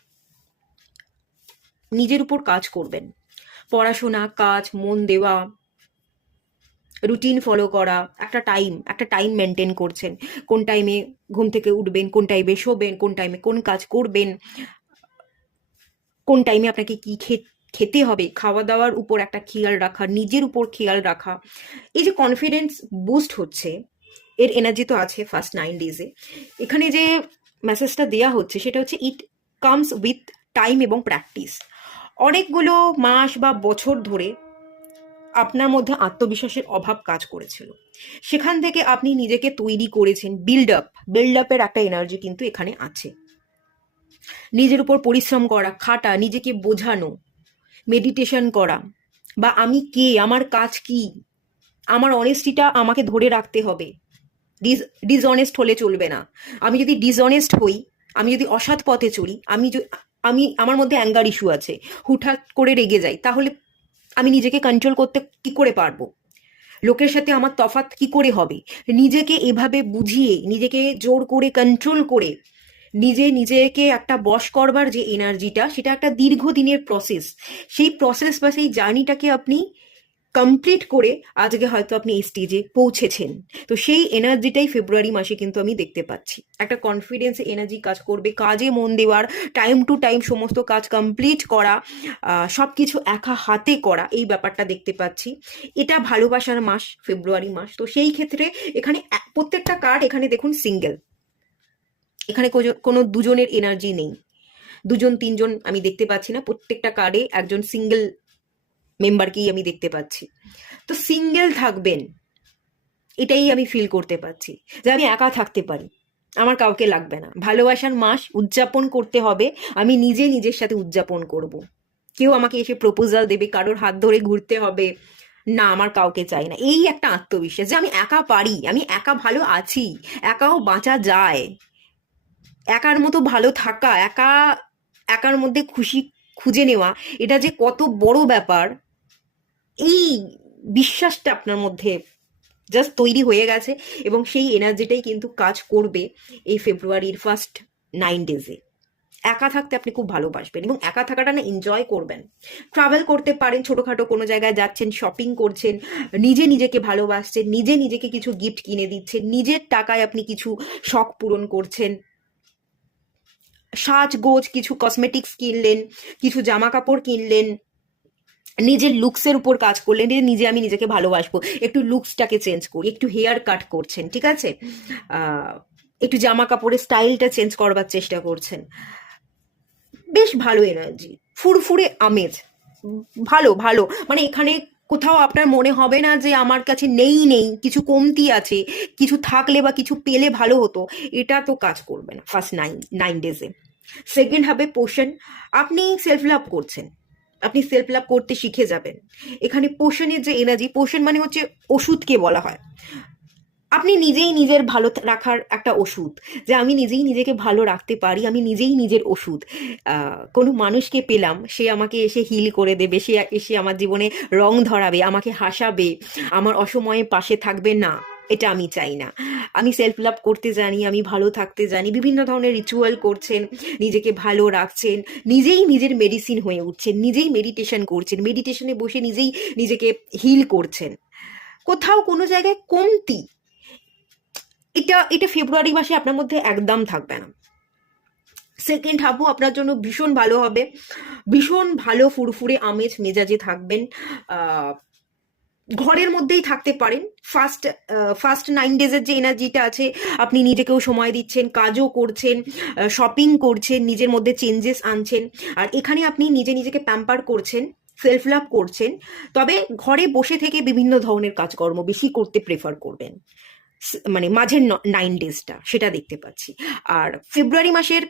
নিজের উপর কাজ করবেন, পড়াশোনা, কাজ, মন দেওয়া, রুটিন ফলো করা, একটা টাইম মেনটেন করছেন। কোন টাইমে ঘুম থেকে উঠবেন, কোন টাইমে শোবেন, কোন টাইমে কোন কাজ করবেন, কোন টাইমে আপনাকে কি খেতে হবে, খাওয়া দাওয়ার উপর একটা খেয়াল রাখা, নিজের উপর খেয়াল রাখা। এই যে কনফিডেন্স বুস্ট হচ্ছে, এর এনার্জি তো আছে ফার্স্ট 9 ডেজে। এখানে যে মেসেজটা দেওয়া হচ্ছে সেটা হচ্ছে ইট কামস উইথ টাইম এবং প্র্যাকটিস। অনেকগুলো মাস বা বছর ধরে আপনার মধ্যে আত্মবিশ্বাসের অভাব কাজ করেছিল, সেখান থেকে আপনি নিজেকে তৈরি করেছেন। বিল্ড আপের একটা এনার্জি কিন্তু এখানে আছে। নিজের উপর পরিশ্রম করা, খাটা, নিজেকে বোঝানো, মেডিটেশন করা, বা আমি কে, আমার কাজ কি, আমার অনেস্টিটা আমাকে ধরে রাখতে হবে। ডিসঅনেস্ট হলে চলবে না। আমি যদি ডিসঅনেস্ট হই, আমি যদি অসৎ পথে চলি, আমার মধ্যে অ্যাঙ্গার ইস্যু আছে, হুটহাট করে রেগে যাই, তাহলে আমি নিজেকে কন্ট্রোল করতে কি করে পারবো? লোকের সাথে আমার তফাৎ কি করে হবে, নিজেকে এভাবে বুঝিয়ে, নিজেকে জোর করে কন্ট্রোল করে নিজেকে একটা বশ করবার যে এনার্জিটা, সেটা একটা দীর্ঘদিনের প্রসেস। সেই প্রসেস বা সেই জার্নিটাকে আপনি কমপ্লিট করে আজকে হয়তো আপনি এই স্টেজে পৌঁছেছেন। তো সেই এনার্জিটাই ফেব্রুয়ারি মাসে কিন্তু আমি দেখতে পাচ্ছি। একটা কনফিডেন্স এনার্জি কাজ করবে, কাজে মন দেওয়ার, টাইম টু টাইম সমস্ত কাজ কমপ্লিট করা, সব কিছু একা হাতে করা, এই ব্যাপারটা দেখতে পাচ্ছি। এটা ভালোবাসার মাস ফেব্রুয়ারি মাস। তো সেই ক্ষেত্রে এখানে প্রত্যেকটা কার্ড এখানে দেখুন সিঙ্গেল, এখানে কোনো দুজনের এনার্জি নেই, দুজন তিনজন আমি দেখতে পাচ্ছি না, প্রত্যেকটা কার্ডে একজন সিঙ্গেল মেম্বারকেই আমি দেখতে পাচ্ছি। তো সিঙ্গেল থাকবেন, এটাই আমি ফিল করতে পাচ্ছি, যে আমি একা থাকতে পারি, আমার কাউকে লাগবে না। ভালোবাসার মাস উদযাপন করতে হবে, আমি নিজে নিজের সাথে উদযাপন করব। কেউ আমাকে এসে প্রপোজাল দেবে, কারোর হাত ধরে ঘুরতে হবে না, আমার কাউকে চাই না। এই একটা আত্মবিশ্বাস যে আমি একা পারি, আমি একা ভালো আছি, একাও বাঁচা যায়, একার মতো ভালো থাকা, একার মধ্যে খুশি খুঁজে নেওয়া, এটা যে কত বড় ব্যাপার, এই বিশ্বাসটা আপনার মধ্যে জাস্ট তৈরি হয়ে গেছে। এবং সেই এনার্জিটাই কিন্তু কাজ করবে এই ফেব্রুয়ারির ফার্স্ট 9 ডেজে। একা থাকতে আপনি খুব ভালোবাসবেন এবং একা থাকাটা না এনজয় করবেন। ট্রাভেল করতে পারেন, ছোটোখাটো কোনো জায়গায় যাচ্ছেন, শপিং করছেন, নিজেকে ভালোবাসছেন, নিজেকে কিছু গিফট কিনে দিচ্ছেন, নিজের টাকায় আপনি কিছু শখ পূরণ করছেন, সাজগোজ কিছু কসমেটিক্স কিনলেন, কিছু জামা কাপড় কিনলেন, নিজের লুকসের উপর কাজ করলেন, আমি নিজেকে ভালোবাসবো, একটু লুকসটাকে চেঞ্জ করি, একটু হেয়ার কাট করছেন, ঠিক আছে, একটু জামা কাপড়ের স্টাইলটা চেঞ্জ করবার চেষ্টা করছেন। বেশ ভালো এনার্জি, ফুরফুরে আমেজ, ভালো ভালো, মানে এখানে কোথাও আপনার মনে হবে না যে আমার কাছে নেই কিছু কমতি আছে, কিছু থাকলে বা কিছু পেলে ভালো হতো, এটা তো কাজ করবে না ফার্স্ট 9 ডেজে। সেকেন্ড হবে পোষণ, আপনি সেলফ লাভ করছেন, আপনি সেলফ লাভ করতে শিখে যাবেন। এখানে পোষণের যে এনার্জি, পোষণ মানে হচ্ছে ওষুধকে বলা হয়, আপনি নিজেই নিজের ভালো রাখার একটা ওষুধ, যে আমি নিজেই নিজেকে ভালো রাখতে পারি, আমি নিজেই নিজের ওষুধ। কোনো মানুষকে পেলাম, সে আমাকে এসে হিল করে দেবে, সে এসে আমার জীবনে রং ধরাবে, আমাকে হাসাবে, আমার অসময়ে পাশে থাকবে না, এটা আমি চাই না। আমি সেলফ লাভ করতে জানি, আমি ভালো থাকতে জানি, বিভিন্ন ধরনের রিচুয়াল করছেন, নিজেকে ভালো রাখছেন, নিজেই নিজের মেডিসিন হয়ে উঠছেন, নিজেই মেডিটেশন করছেন, মেডিটেশনে বসে নিজেই নিজেকে হিল করছেন। কোথাও কোনো জায়গায় কমতি, এটা ফেব্রুয়ারি মাসে আপনার মধ্যে একদম থাকবে না। সেকেন্ড হাফও আপনার জন্য ভীষণ ভালো হবে, ভীষণ ভালো ফুরফুরে আমেজ মেজাজে থাকবেন। ঘরের মধ্যেই থাকতে পারেন। ফার্স্ট 9 ডেজের যে এনার্জিটা আছে, আপনি নিজেকেও সময় দিচ্ছেন, কাজও করছেন, শপিং করছেন, নিজের মধ্যে চেঞ্জেস আনছেন, আর এখানে আপনি নিজেকে প্যাম্পার করছেন, সেলফ লাভ করছেন। তবে ঘরে বসে থেকে বিভিন্ন ধরনের কাজকর্ম বেশি করতে প্রেফার করবেন, মানে মাঝের 9 ডেজটা সেটা দেখতে পাচ্ছি। আর ফেব্রুয়ারি মাসের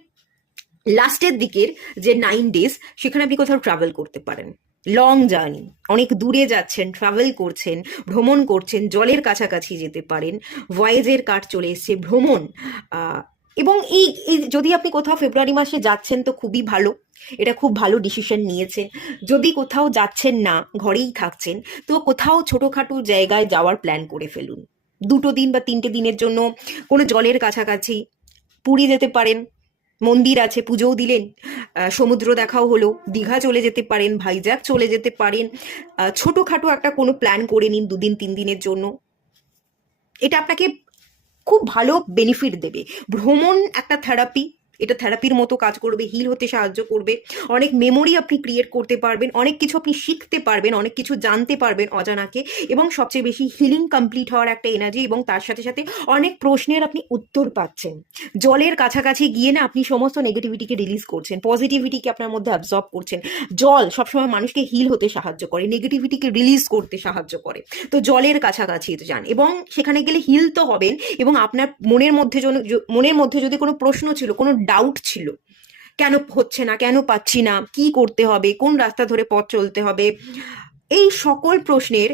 লাস্টের দিকের যে 9 ডেজ, সেখানে আপনি কোথাও ট্রাভেল করতে পারেন, লং জার্নি, অনেক দূরে যাচ্ছেন, ট্রাভেল করছেন, ভ্রমণ করছেন, জলের কাছাকাছি যেতে পারেন, ভয়েজের কার্ড চলে এসছে, ভ্রমণ। এবং এই যদি আপনি কোথাও ফেব্রুয়ারি মাসে যাচ্ছেন তো খুবই ভালো, এটা খুব ভালো ডিসিশন নিয়েছেন। যদি কোথাও যাচ্ছেন না, ঘরেই থাকছেন, তো কোথাও ছোটোখাটো জায়গায় যাওয়ার প্ল্যান করে ফেলুন, 2 দিন বা 3টে দিনের জন্য কোনো জলের কাছাকাছি। পুরী যেতে পারেন, মন্দির আছে, পুজোও দিলেন, সমুদ্র দেখাও হলো, দীঘা চলে যেতে পারেন, ভাইজ্যাক চলে যেতে পারেন। ছোটোখাটো একটা কোনো প্ল্যান করে নিন 2 দিন 3 দিনের জন্য, এটা আপনাকে খুব ভালো বেনিফিট দেবে। ভ্রমণ একটা থেরাপি, এটা থেরাপির মতো কাজ করবে, হিল হতে সাহায্য করবে, অনেক মেমোরি আপনি ক্রিয়েট করতে পারবেন, অনেক কিছু আপনি শিখতে পারবেন, অনেক কিছু জানতে পারবেন অজানাকে, এবং সবচেয়ে বেশি হিলিং কমপ্লিট হওয়ার একটা এনার্জি, এবং তার সাথে সাথে অনেক প্রশ্নের আপনি উত্তর পাচ্ছেন। জলের কাছাকাছি গিয়ে না আপনি সমস্ত নেগেটিভিটিকে রিলিজ করছেন, পজিটিভিটিকে আপনার মধ্যে অ্যাবজর্ব করছেন। জল সবসময় মানুষকে হিল হতে সাহায্য করে, নেগেটিভিটিকে রিলিজ করতে সাহায্য করে। তো জলের কাছাকাছি যান, এবং সেখানে গেলে হিল তো হবেন, এবং আপনার মনের মধ্যে যদি কোনো প্রশ্ন ছিল, কোনো ডাউট ছিল, কেন হচ্ছে না, কেন পাচ্ছি না, কি করতে হবে, কোন রাস্তা ধরে পথ চলতে হবে, এই সকল প্রশ্নের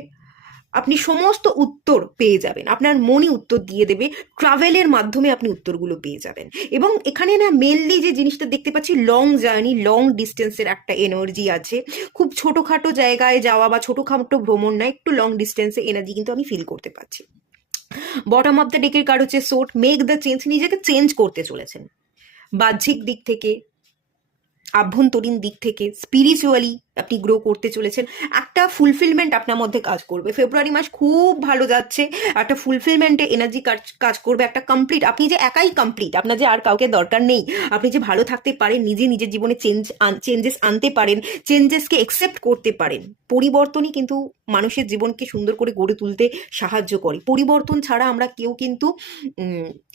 আপনি সমস্ত উত্তর পেয়ে যাবেন, আপনার মনই উত্তর দিয়ে দেবে, ট্রাভেলের মাধ্যমে আপনি উত্তরগুলো পেয়ে যাবেন। এবং এখানে না মেনলি যে জিনিসটা দেখতে পাচ্ছি, লং জার্নি, লং ডিস্টেন্সের একটা এনার্জি আছে। খুব ছোটোখাটো জায়গায় যাওয়া বা ছোটোখাটো ভ্রমণ না, একটু লং ডিস্টেন্সে এনার্জি কিন্তু আমি ফিল করতে পারছি। বটম অফ দ্য ডেকের কার্ড হচ্ছে সোর্ট, মেক দ্য চেঞ্জ, নিজেকে চেঞ্জ করতে চলেছেন বাহ্যিক দিক থেকে, আভ্যন্তরীণ দিক থেকে, স্পিরিচুয়ালি আপনি গ্রো করতে চলেছেন। একটা ফুলফিলমেন্ট আপনার মধ্যে কাজ করবে। ফেব্রুয়ারি মাস খুব ভালো যাচ্ছে, একটা ফুলফিলমেন্টে এনার্জি কাজ করবে, একটা কমপ্লিট, আপনি যে একাই কমপ্লিট, আপনার যে আর কাউকে দরকার নেই, আপনি যে ভালো থাকতে পারেন, নিজে নিজের জীবনে চেঞ্জেস আনতে পারেন, চেঞ্জেসকে একসেপ্ট করতে পারেন। পরিবর্তনই কিন্তু মানুষের জীবনকে সুন্দর করে গড়ে তুলতে সাহায্য করে। পরিবর্তন ছাড়া আমরা কেউ কিন্তু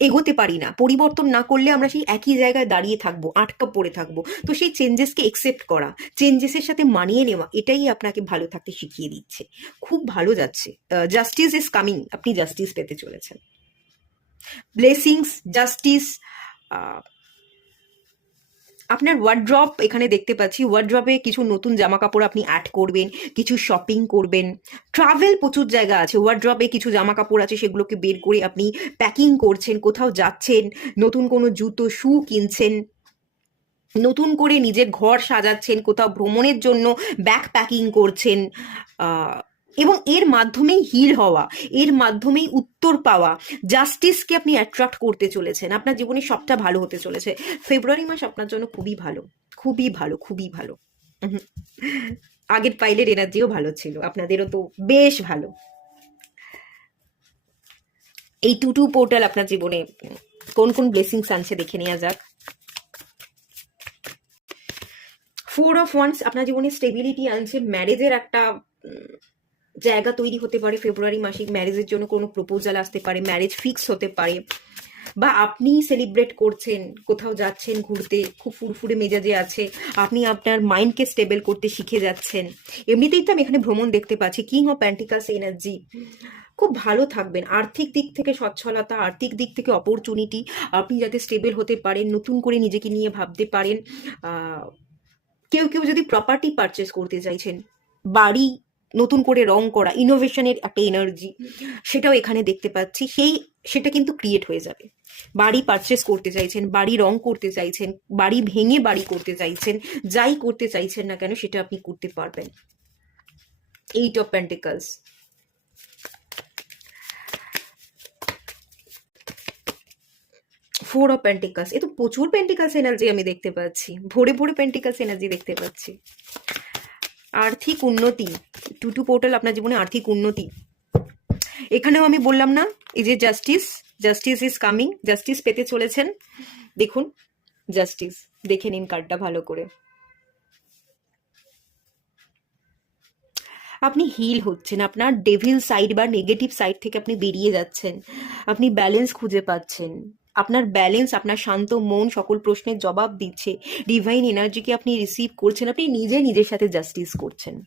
এগোতে পারি না। পরিবর্তন না করলে আমরা সেই একই জায়গায় দাঁড়িয়ে থাকবো, আটকা পড়ে থাকবো। তো সেই চেঞ্জেসকে একসেপ্ট করা, চেঞ্জেসের সাথে মানিয়ে নেওয়া, এটাই আপনাকে ভালো থাকতে শিখিয়ে দিচ্ছে। খুব ভালো যাচ্ছে। জাস্টিস ইজ কামিং, আপনি জাস্টিস পেতে চলেছেন। Blessings, justice. আপনার ওয়ার্ড্রপ এখানে দেখতে পাচ্ছি, ওয়ার্ড্রপে কিছু নতুন জামা কাপড় আপনি অ্যাড করবেন, কিছু শপিং করবেন, ট্রাভেল প্রচুর জায়গা আছে, ওয়ার্ড্রপে কিছু জামা কাপড় আছে, সেগুলোকে বের করে আপনি প্যাকিং করছেন, কোথাও যাচ্ছেন, নতুন কোনো জুতো শু কিনছেন, নতুন করে নিজের ঘর সাজাচ্ছেন, কোথাও ভ্রমণের জন্য ব্যাগ প্যাকিং করছেন, এবং এর মাধ্যমেই হিল হওয়া, এর মাধ্যমেই উত্তর পাওয়া, জাস্টিসকে আপনি অ্যাট্রাক্ট করতে চলেছেন। আপনার জীবনে সবটা ভালো হতে চলেছে। ফেব্রুয়ারি মাস আপনার জন্য খুবই ভালো, খুবই ভালো, খুবই ভালো। উহুম। আগের পাইলের এনার্জিও ভালো ছিল, আপনাদেরও তো বেশ ভালো। এই টু পোর্টাল আপনার জীবনে কোন কোন ব্লেসিংস আনছে দেখে নেওয়া যাক। 4 অফ ওয়ান্স আপনার জীবনে স্টেবিলিটি আনছে, ম্যারেজের একটা জায়গা তৈরি হতে পারে ফেব্রুয়ারি মাসিক, ম্যারেজের জন্য কোনো প্রপোজাল আসতে পারে, ম্যারেজ ফিক্স হতে পারে, বা আপনি সেলিব্রেট করছেন, কোথাও যাচ্ছেন ঘুরতে, খুব ফুরফুরে মেজাজে আছে, আপনি আপনার মাইন্ডকে স্টেবল করতে শিখে যাচ্ছেন। এমনিতেই তো আমি এখানে ভ্রমণ দেখতে পাচ্ছি, কিং অফ প্যান্টিকালস এনার্জি। খুব ভালো থাকবেন, আর্থিক দিক থেকে সচ্ছলতা, আর্থিক দিক থেকে অপরচুনিটি, আপনি যাতে স্টেবল হতে পারেন, নতুন করে নিজেকে নিয়ে ভাবতে পারেন। কেউ কেউ যদি প্রপার্টি পারচেস করতে চাইছেন, বাড়ি নতুন করে রং করা, ইনোভেশনের একটা এনার্জি, সেটাও এখানে দেখতে পাচ্ছি। সেটা কিন্তু ক্রিয়েট হয়ে যাবে। বাড়ি পারচেস করতে চাইছেন, বাড়ি রং করতে চাইছেন, বাড়ি ভেঙে বাড়ি করতে চাইছেন, যাই করতে চাইছেন না কেন সেটা আপনি করতে পারবেন। 8 অফ পেন্টিকলস। 4 of pentacles. এ তো প্রচুর পেন্টিকলস এনার্জি আমি দেখতে পাচ্ছি, ভরে ভরে পেন্টিকলস এনার্জি দেখতে পাচ্ছি। আর্থিক উন্নতি, টু পোর্টাল আপনার জীবনে আর্থিক উন্নতি। এখানেও আমি বললাম না, এই যে জাস্টিস ইজ কামিং, জাস্টিস পেতে চলেছেন। দেখুন জাস্টিস, দেখে নিন কার্ডটা ভালো করে। আপনি হিল হচ্ছেন, আপনার ডেভিল সাইড বা নেগেটিভ সাইড থেকে আপনি বেরিয়ে যাচ্ছেন, আপনি ব্যালেন্স খুঁজে পাচ্ছেন। আপনার ব্যালেন্স, আপনার শান্ত মন সকল প্রশ্নের জবাব দিচ্ছে, ডিভাইন এনার্জিকে আপনি রিসিভ করছেন, আপনি নিজে নিজের সাথে জাস্টিস করছেন,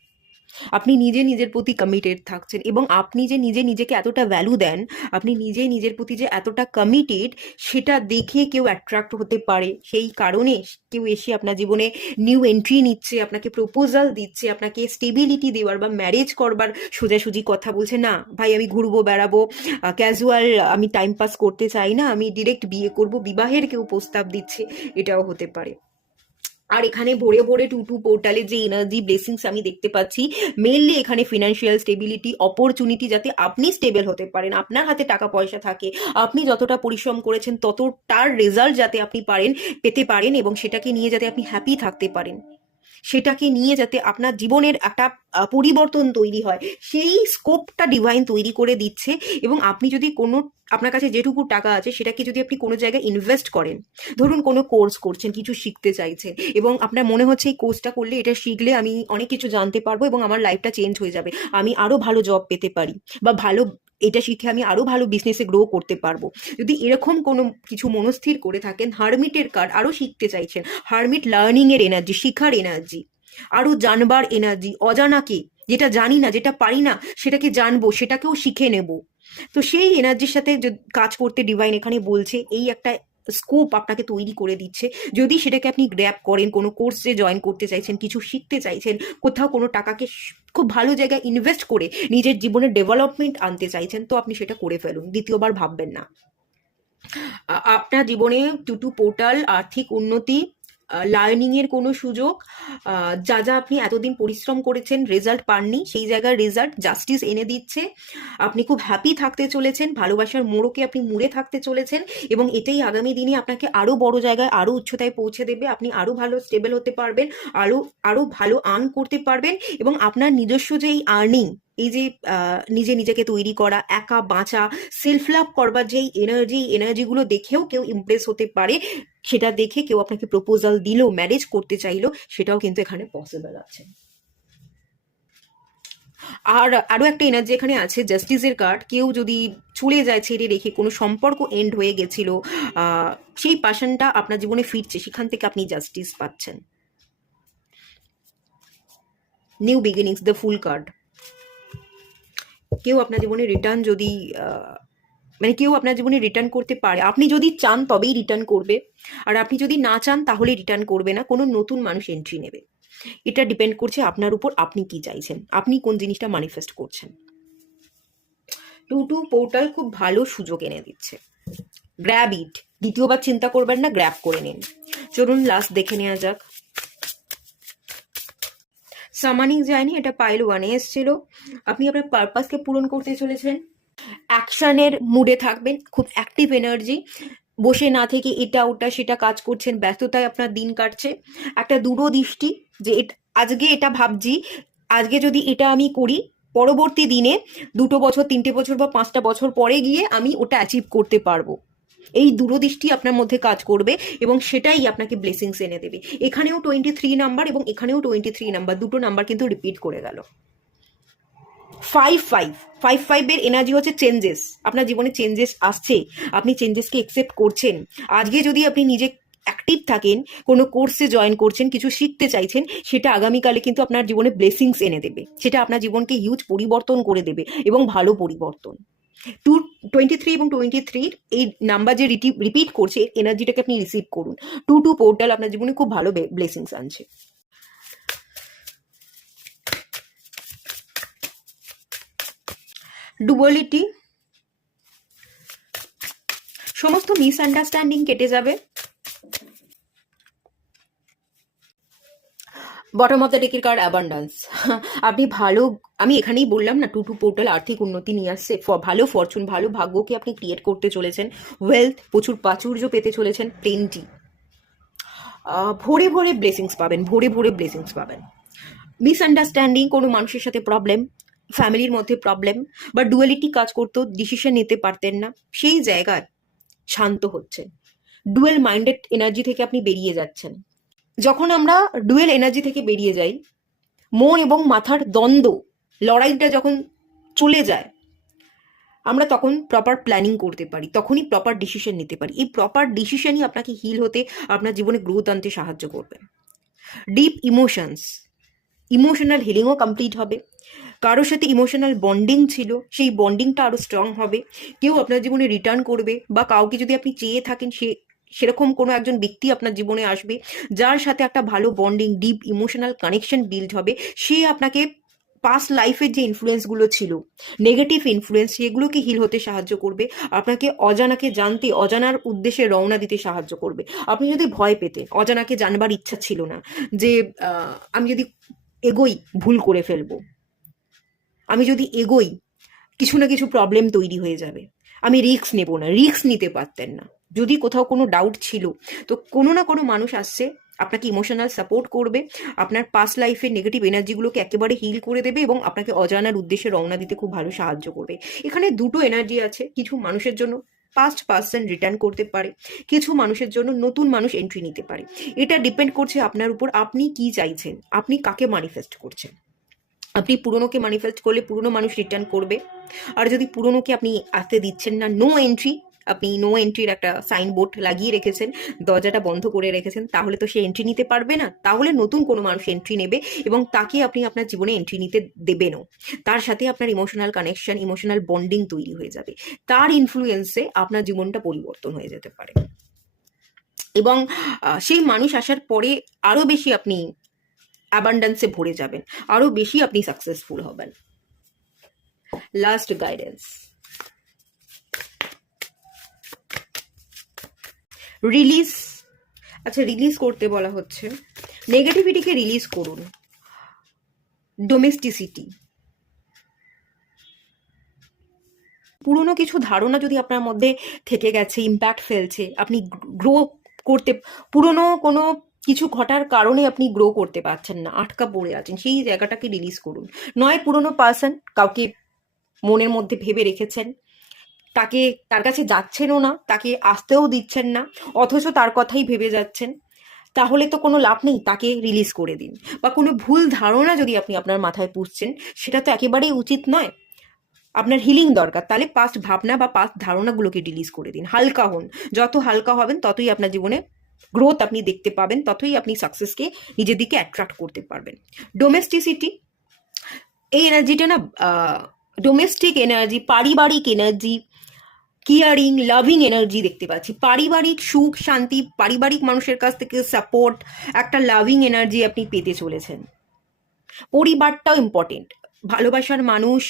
আপনি নিজে নিজের প্রতি কমিটেড থাকছেন, এবং আপনি যে নিজে নিজেকে এতটা ভ্যালু দেন, আপনি নিজে নিজের প্রতি যে এতটা কমিটেড, সেটা দেখে কেউ অ্যাট্রাক্ট হতে পারে। সেই কারণে কেউ এসে আপনার জীবনে নিউ এন্ট্রি নিচ্ছে, আপনাকে প্রপোজাল দিচ্ছে, আপনাকে স্টেবিলিটি দেওয়ার বা ম্যারেজ করবার সোজাসুজি কথা বলছে। না ভাই, আমি ঘুরবো বেড়াবো, ক্যাজুয়াল আমি টাইম পাস করতে চাই না, আমি ডিরেক্ট বিয়ে করব, বিবাহের কেউ প্রস্তাব দিচ্ছে, এটাও হতে পারে। আর এখানে ভরে ভরে টু পোর্টালে যে এনার্জি ব্লেসিংস আমি দেখতে পাচ্ছি, মেনলি এখানে ফিনান্সিয়াল স্টেবিলিটি, অপরচুনিটি, যাতে আপনি স্টেবল হতে পারেন, আপনার হাতে টাকা পয়সা থাকে, আপনি যতটা পরিশ্রম করেছেন ততটার রেজাল্ট যাতে আপনি পেতে পারেন, এবং সেটাকে নিয়ে যাতে আপনি হ্যাপি থাকতে পারেন, সেটাকে নিয়ে যাতে আপনার জীবনের একটা পরিবর্তন তৈরি হয়, সেই স্কোপটা ডিভাইন তৈরি করে দিচ্ছে। এবং আপনি যদি কোনো, আপনার কাছে যেটুকু টাকা আছে সেটাকে যদি আপনি কোনো জায়গায় ইনভেস্ট করেন, ধরুন কোনো কোর্স করছেন, কিছু শিখতে চাইছেন, এবং আপনার মনে হচ্ছে এই কোর্সটা করলে, এটা শিখলে আমি অনেক কিছু জানতে পারবো এবং আমার লাইফটা চেঞ্জ হয়ে যাবে, আমি আরও ভালো জব পেতে পারি, বা এটা শিখে আমি আরো ভালো বিজনেসে গ্রো করতে পারবো, যদি এরকম কোনো কিছু মনস্থির করে থাকেন, হারমিটের কার্ড, আরো শিখতে চাইছেন, হারমিট লার্নিং এর এনার্জি, শিখার এনার্জি, আরো জানবার এনার্জি, অজানাকে, যেটা জানি না, যেটা পারি না সেটাকে জানবো, সেটাকেও শিখে নেব। তো সেই এনার্জির সাথে কাজ করতে ডিভাইন এখানে বলছে, এই একটা স্কোপ আপনাকে তৈরি করে দিচ্ছে। যদি সেটাকে আপনি গ্র্যাব করেন, কোনো কোর্সে জয়েন করতে চাইছেন, কিছু শিখতে চাইছেন, কোথাও কোনো টাকাকে খুব ভালো জায়গায় ইনভেস্ট করে নিজের জীবনে ডেভেলপমেন্ট আনতে চাইছেন, তো আপনি সেটা করে ফেলুন, দ্বিতীয়বার ভাববেন না। আপনার জীবনে টুটু পোর্টাল, আর্থিক উন্নতি, লার্নিং এর কোনো সুযোগ, যা যা আপনি এতদিন পরিশ্রম করেছেন রেজাল্ট পাননি, সেই জায়গার রেজাল্ট জাস্টিস এনে দিচ্ছে। আপনি খুব হ্যাপি থাকতে চলেছেন, ভালোবাসার মোড়কে আপনি মুড়ে থাকতে চলেছেন, এবং এটাই আগামী দিনে আপনাকে আরো বড় জায়গায়, আরো উচ্চতায় পৌঁছে দেবে। আপনি আরো ভালো স্টেবল হতে পারবেন, আরো আরো ভালো আর্ন করতে পারবেন, এবং আপনার নিজস্ব যে এই আর্নিং, এই যে নিজে নিজেকে তৈরি করা, একা বাঁচা, সেলফ লাভ করবার যেই এনার্জিগুলো দেখেও কেউ ইমপ্রেস হতে পারে, সেটা দেখে কেউ আপনাকে প্রপোজাল দিল, ম্যারেজ করতে চাইলো, সেটাও কিন্তু এখানে পসিবল আছে। আর আরো একটা এনার্জি এখানে আছে, জাস্টিসের কার্ড। কেউ যদি চলে যায় ছেড়ে রেখে, কোনো সম্পর্ক এন্ড হয়ে গেছিল, সেই পার্সনটা আপনার জীবনে ফিরছে, সেখান থেকে আপনি জাস্টিস পাচ্ছেন। New beginnings, the fool card. কেউ আপনার জীবনে রিটার্ন যদি মানে কেউ আপনার জীবনে রিটার্ন করতে পারে, আপনি যদি চান তবেই রিটার্ন করবে, আর আপনি যদি না চান তাহলে রিটার্ন করবে না, কোনো নতুন মানুষ এন্ট্রি নেবে। এটা ডিপেন্ড করছে আপনার উপর, আপনি কি চাইছেন, আপনি কোন জিনিসটা ম্যানিফেস্ট করছেন। টু পোর্টাল খুব ভালো সুযোগ এনে দিচ্ছে, গ্র্যাব ইট, দ্বিতীয়বার চিন্তা করবেন না, গ্র্যাব করে নিন। চলুন লাস্ট দেখে নেওয়া যাক। সামানিং যায়নি, এটা পাইল ওয়ানে এসেছিল। আপনি আপনার পারপাসকে পূরণ করতে চলেছেন, অ্যাকশনের মুডে থাকবেন, খুব অ্যাক্টিভ এনার্জি, বসে না থেকে এটা ওটা সেটা কাজ করছেন, ব্যস্ততায় আপনার দিন কাটছে। একটা দূরদৃষ্টি, যে আজকে এটা ভাবছি, আজকে যদি এটা আমি করি, পরবর্তী দিনে 2 বছর 3 বছর বা 5টা বছর পরে গিয়ে আমি ওটা অ্যাচিভ করতে পারবো। এই দূরদৃষ্টি আপনার মধ্যে কাজ করবে, এবং সেটাই আপনাকে ব্লেসিংস এনে দেবে। এখানেও 23 নাম্বার এবং এখানেও 23 নাম্বার, দুটো নাম্বার কিন্তু রিপিট করে গেল। 5-5 এনার্জি হচ্ছে চেঞ্জেস, আপনার জীবনে চেঞ্জেস আসছে, আপনি চেঞ্জেসকে একসেপ্ট করছেন। আজকে যদি আপনি নিজে অ্যাক্টিভ থাকেন, কোনো কোর্সে জয়েন করছেন, কিছু শিখতে চাইছেন, সেটা আগামীকালে কিন্তু আপনার জীবনে ব্লেসিংস এনে দেবে, সেটা আপনার জীবনকে হিউজ পরিবর্তন করে দেবে, এবং ভালো পরিবর্তন। 23 এবং 23 এই নাম্বার যে রিপিট করছে, এনার্জিটাকে আপনি রিসিভ করুন। টু পোর্টাল আপনার জীবনে খুব ভালো ব্লেসিংস আনছে। ডুয়ালিটি, সমস্ত মিসআন্ডারস্ট্যান্ডিং কেটে যাবে। বটম অফ দ্য ডেকের কার্ড অ্যাবান্ডান্স। আপনি ভালো, আমি এখানেই বললাম না, টু পোর্টাল আর্থিক উন্নতি নিয়ে আসছে, ভালো ফরচুন, ভালো ভাগ্যকে আপনি ক্রিয়েট করতে চলেছেন, ওয়েলথ, প্রচুর প্রাচুর্য পেতে চলেছেন, প্লেন্টি, ভরে ভরে ব্লেসিংস পাবেন, ভরে ভরে ব্লেসিংস পাবেন। মিসআন্ডারস্ট্যান্ডিং, কোনো মানুষের সাথে প্রবলেম, ফ্যামিলির মধ্যে প্রবলেম, বা ডুয়ালিটি কাজ করতো, ডিসিশন নিতে পারতেন না, সেই জায়গায় শান্ত হচ্ছেন, ডুয়েল মাইন্ডেড এনার্জি থেকে আপনি বেরিয়ে যাচ্ছেন। যখন আমরা ডুয়েল এনার্জি থেকে বেরিয়ে যাই, মন এবং মাথার দ্বন্দ্ব, লড়াইটা যখন চলে যায়, আমরা তখন প্রপার প্ল্যানিং করতে পারি, তখনই প্রপার ডিসিশন নিতে পারি। এই প্রপার ডিসিশনই আপনাকে হিল হতে, আপনার জীবনে গ্রোথ আনতে সাহায্য করবে। ডিপ ইমোশনস, ইমোশনাল হিলিংও কমপ্লিট হবে। কারোর সাথে ইমোশনাল বন্ডিং ছিল, সেই বন্ডিংটা আরও স্ট্রং হবে। কেউ আপনার জীবনে রিটার্ন করবে, বা কাউকে যদি আপনি চেয়ে থাকেন, সেরকম কোনো একজন ব্যক্তি আপনার জীবনে আসবে, যার সাথে একটা ভালো bonding, deep emotional connection build হবে। সে আপনাকে পাস্ট লাইফের যে ইনফ্লুয়েন্সগুলো ছিল, নেগেটিভ ইনফ্লুয়েন্স, সেগুলোকে হিল হতে সাহায্য করবে, আপনাকে অজানাকে জানতে, অজানার উদ্দেশ্যে রওনা দিতে সাহায্য করবে। আপনি যদি ভয় পেতেন, অজানাকে জানবার ইচ্ছা ছিল না, যে আমি যদি এগোই ভুল করে ফেলবো, আমি যদি এগোই কিছু না কিছু প্রবলেম তৈরি হয়ে যাবে, আমি রিস্ক নেব না, রিস্ক নিতে পারতেন না, যদি কোথাও কোনো ডাউট ছিল, তো কোনো না কোনো মানুষ আসছে, আপনাকে ইমোশনাল সাপোর্ট করবে, আপনার পাস্ট লাইফের নেগেটিভ এনার্জিগুলোকে একেবারে হিল করে দেবে, এবং আপনাকে অজানার উদ্দেশ্যে রওনা দিতে খুব ভালো সাহায্য করবে। এখানে দুটো এনার্জি আছে, কিছু মানুষের জন্য পাস্ট পার্সন রিটার্ন করতে পারে, কিছু মানুষের জন্য নতুন মানুষ এন্ট্রি নিতে পারে। এটা ডিপেন্ড করছে আপনার উপর, আপনি কি চাইছেন, আপনি কাকে ম্যানিফেস্ট করছেন। আপনি পুরনোকে ম্যানিফেস্ট করলে পুরনো মানুষ রিটার্ন করবে, আর যদি পুরনোকে আপনি আসতে দিচ্ছেন না, নো এন্ট্রি, আপনি নো এন্ট্রির একটা সাইনবোর্ড লাগিয়ে রেখেছেন, দরজাটা বন্ধ করে রেখেছেন, তাহলে তো সে এন্ট্রি নিতে পারবে না, তাহলে নতুন কোনো মানুষ এন্ট্রি নেবে, এবং তাকে আপনি আপনার জীবনে এন্ট্রি নিতে দেবেনও। তার সাথে আপনার ইমোশনাল কানেকশন, ইমোশনাল বন্ডিং তৈরি হয়ে যাবে, তার ইনফ্লুয়েন্সে আপনার জীবনটা পরিবর্তন হয়ে যেতে পারে, এবং সেই মানুষ আসার পরে আরও বেশি আপনি অ্যাবান্ডেন্সে ভরে যাবেন, আরও বেশি আপনি সাকসেসফুল হবেন। Last guidance, release. আচ্ছা, রিলিজ করতে বলা হচ্ছে, নেগেটিভিটিকে রিলিজ করুন। ডোমেস্টিসিটি, পুরনো কিছু ধারণা যদি আপনার মধ্যে থেকে গেছে, ইম্প্যাক্ট ফেলছে, আপনি গ্রো করতে, পুরনো কোনো কিছু ঘটার কারণে আপনি গ্রো করতে পারছেন না, আটকা পড়ে আছেন, সেই জায়গাটাকে রিলিজ করুন। নয় পুরনো পার্সন কাউকে মনের মধ্যে ভেবে রেখেছেন, তার কাছে যাচ্ছেনও না, তাকে আসতেও দিচ্ছেন না, অথচ তার কথাই ভেবে যাচ্ছেন, তাহলে তো কোনো লাভ নেই, তাকে রিলিজ করে দিন। বা কোনো ভুল ধারণা যদি আপনি আপনার মাথায় পুষছেন, সেটা তো একেবারেই উচিত নয়, আপনার হিলিং দরকার, তাহলে পাস্ট ভাবনা বা পাস্ট ধারণাগুলোকে রিলিজ করে দিন, হালকা হন। যত হালকা হবেন ততই আপনার জীবনে গ্রোথ আপনি দেখতে পাবেন, ততই আপনি সাকসেসকে নিজের দিকে অ্যাট্রাক্ট করতে পারবেন। ডোমেস্টিসিটি, এই এনার্জিটা না, ডোমেস্টিক এনার্জি, পারিবারিক এনার্জি, কেয়ারিং, লাভিং এনার্জি দেখতে পাচ্ছি। পারিবারিক সুখ শান্তি, পারিবারিক মানুষের কাছ থেকে সাপোর্ট, একটা লাভিং এনার্জি আপনি পেতে চলেছেন। পরিবারটাও ইম্পর্টেন্ট, ভালোবাসার মানুষ,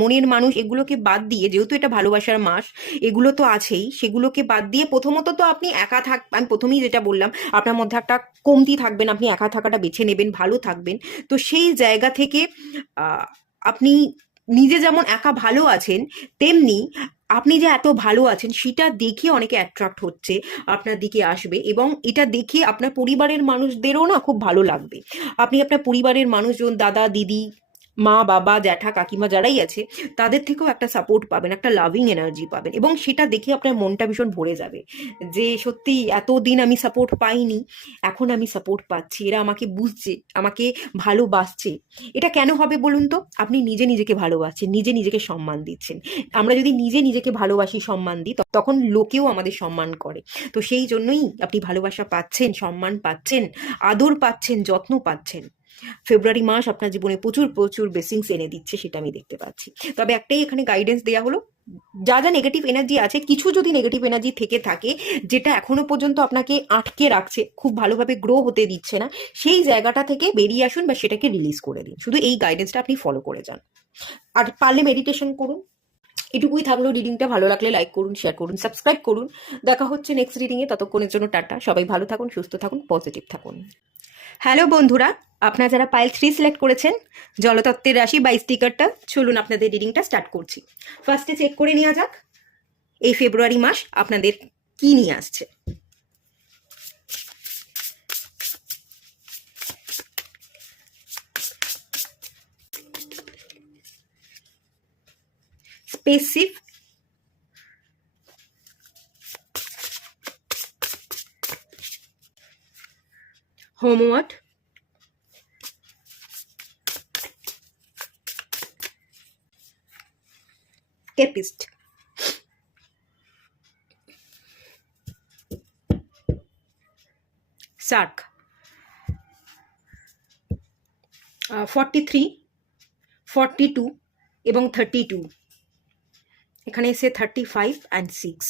মনের মানুষ, এগুলোকে বাদ দিয়ে, যেহেতু এটা ভালোবাসার মাস, এগুলো তো আছেই, সেগুলোকে বাদ দিয়ে প্রথমত তো আপনি একা আমি প্রথমেই যেটা বললাম, আপনার মধ্যে একটা কমতি থাকবেন, আপনি একা থাকাটা বেছে নেবেন, ভালো থাকবেন। তো সেই জায়গা থেকে আপনি নিজে যেমন একা ভালো আছেন, তেমনি আপনি যে এত ভালো আছেন সেটা দেখে অনেকে অ্যাট্রাক্ট হচ্ছে, আপনার দিকে আসবে, এবং এটা দেখে আপনার পরিবারের মানুষদেরও না খুব ভালো লাগবে। আপনি আপনার পরিবারের মানুষজন, দাদা দিদি, মা বাবা জ্যাঠা কাকিমা যারাই আছে, তাদের থেকেও একটা সাপোর্ট পাবেন, একটা লাভিং এনার্জি পাবেন, এবং সেটা দেখে আপনার মনটা ভীষণ ভরে যাবে যে সত্যি এতদিন আমি সাপোর্ট পাইনি, এখন আমি সাপোর্ট পাচ্ছি, এরা আমাকে বুঝছে, আমাকে ভালোবাসছে। এটা কেন হবে বলুন তো? আপনি নিজে নিজেকে ভালোবাসছেন, নিজে নিজেকে সম্মান দিচ্ছেন। আমরা যদি নিজে নিজেকে ভালোবাসি, সম্মান দিই, তখন লোকেও আমাদের সম্মান করে। তো সেই জন্যই আপনি ভালোবাসা পাচ্ছেন, সম্মান পাচ্ছেন, আদর পাচ্ছেন, যত্ন পাচ্ছেন। ফেব্রুয়ারি মাস আপনার জীবনে প্রচুর প্রচুর ব্লেসিংস এনে দিচ্ছে, সেটা আমি দেখতে পাচ্ছি। তবে একটাই এখানে গাইডেন্স দেওয়া হলো, যা যা নেগেটিভ এনার্জি আছে, কিছু যদি নেগেটিভ এনার্জি থেকে থাকে, যেটা এখনো পর্যন্ত আপনাকে আটকে রাখছে, খুব ভালোভাবে গ্রো হতে দিচ্ছে না, সেই জায়গাটা থেকে বেরিয়ে আসুন বা সেটাকে রিলিজ করে দিন। শুধু এই গাইডেন্সটা আপনি ফলো করে যান, আর পারলে মেডিটেশন করুন। এটুকুই থাকলো। রিডিংটা ভালো লাগলে লাইক করুন, শেয়ার করুন, সাবস্ক্রাইব করুন। দেখা হচ্ছে নেক্সট রিডিংয়ে, ততক্ষণের জন্য টাটা। সবাই ভালো থাকুন, সুস্থ থাকুন, পজিটিভ থাকুন। হ্যালো বন্ধুরা, আপনারা যারা পাইল 3 সিলেক্ট করেছেন, জলতত্ত্বের রাশি বা স্টিকারটা, চলুন আপনাদের রিডিংটা স্টার্ট করছি। ফার্স্টে চেক করে নেওয়া যাক এই ফেব্রুয়ারি মাস আপনাদের কি নিয়ে আসছে। স্পেসিফ, হোমওয়ার্ড, টেপিস্ট, সার্ক, 43, 42 এবং 32, এখানে এসে 35 অ্যান্ড 6।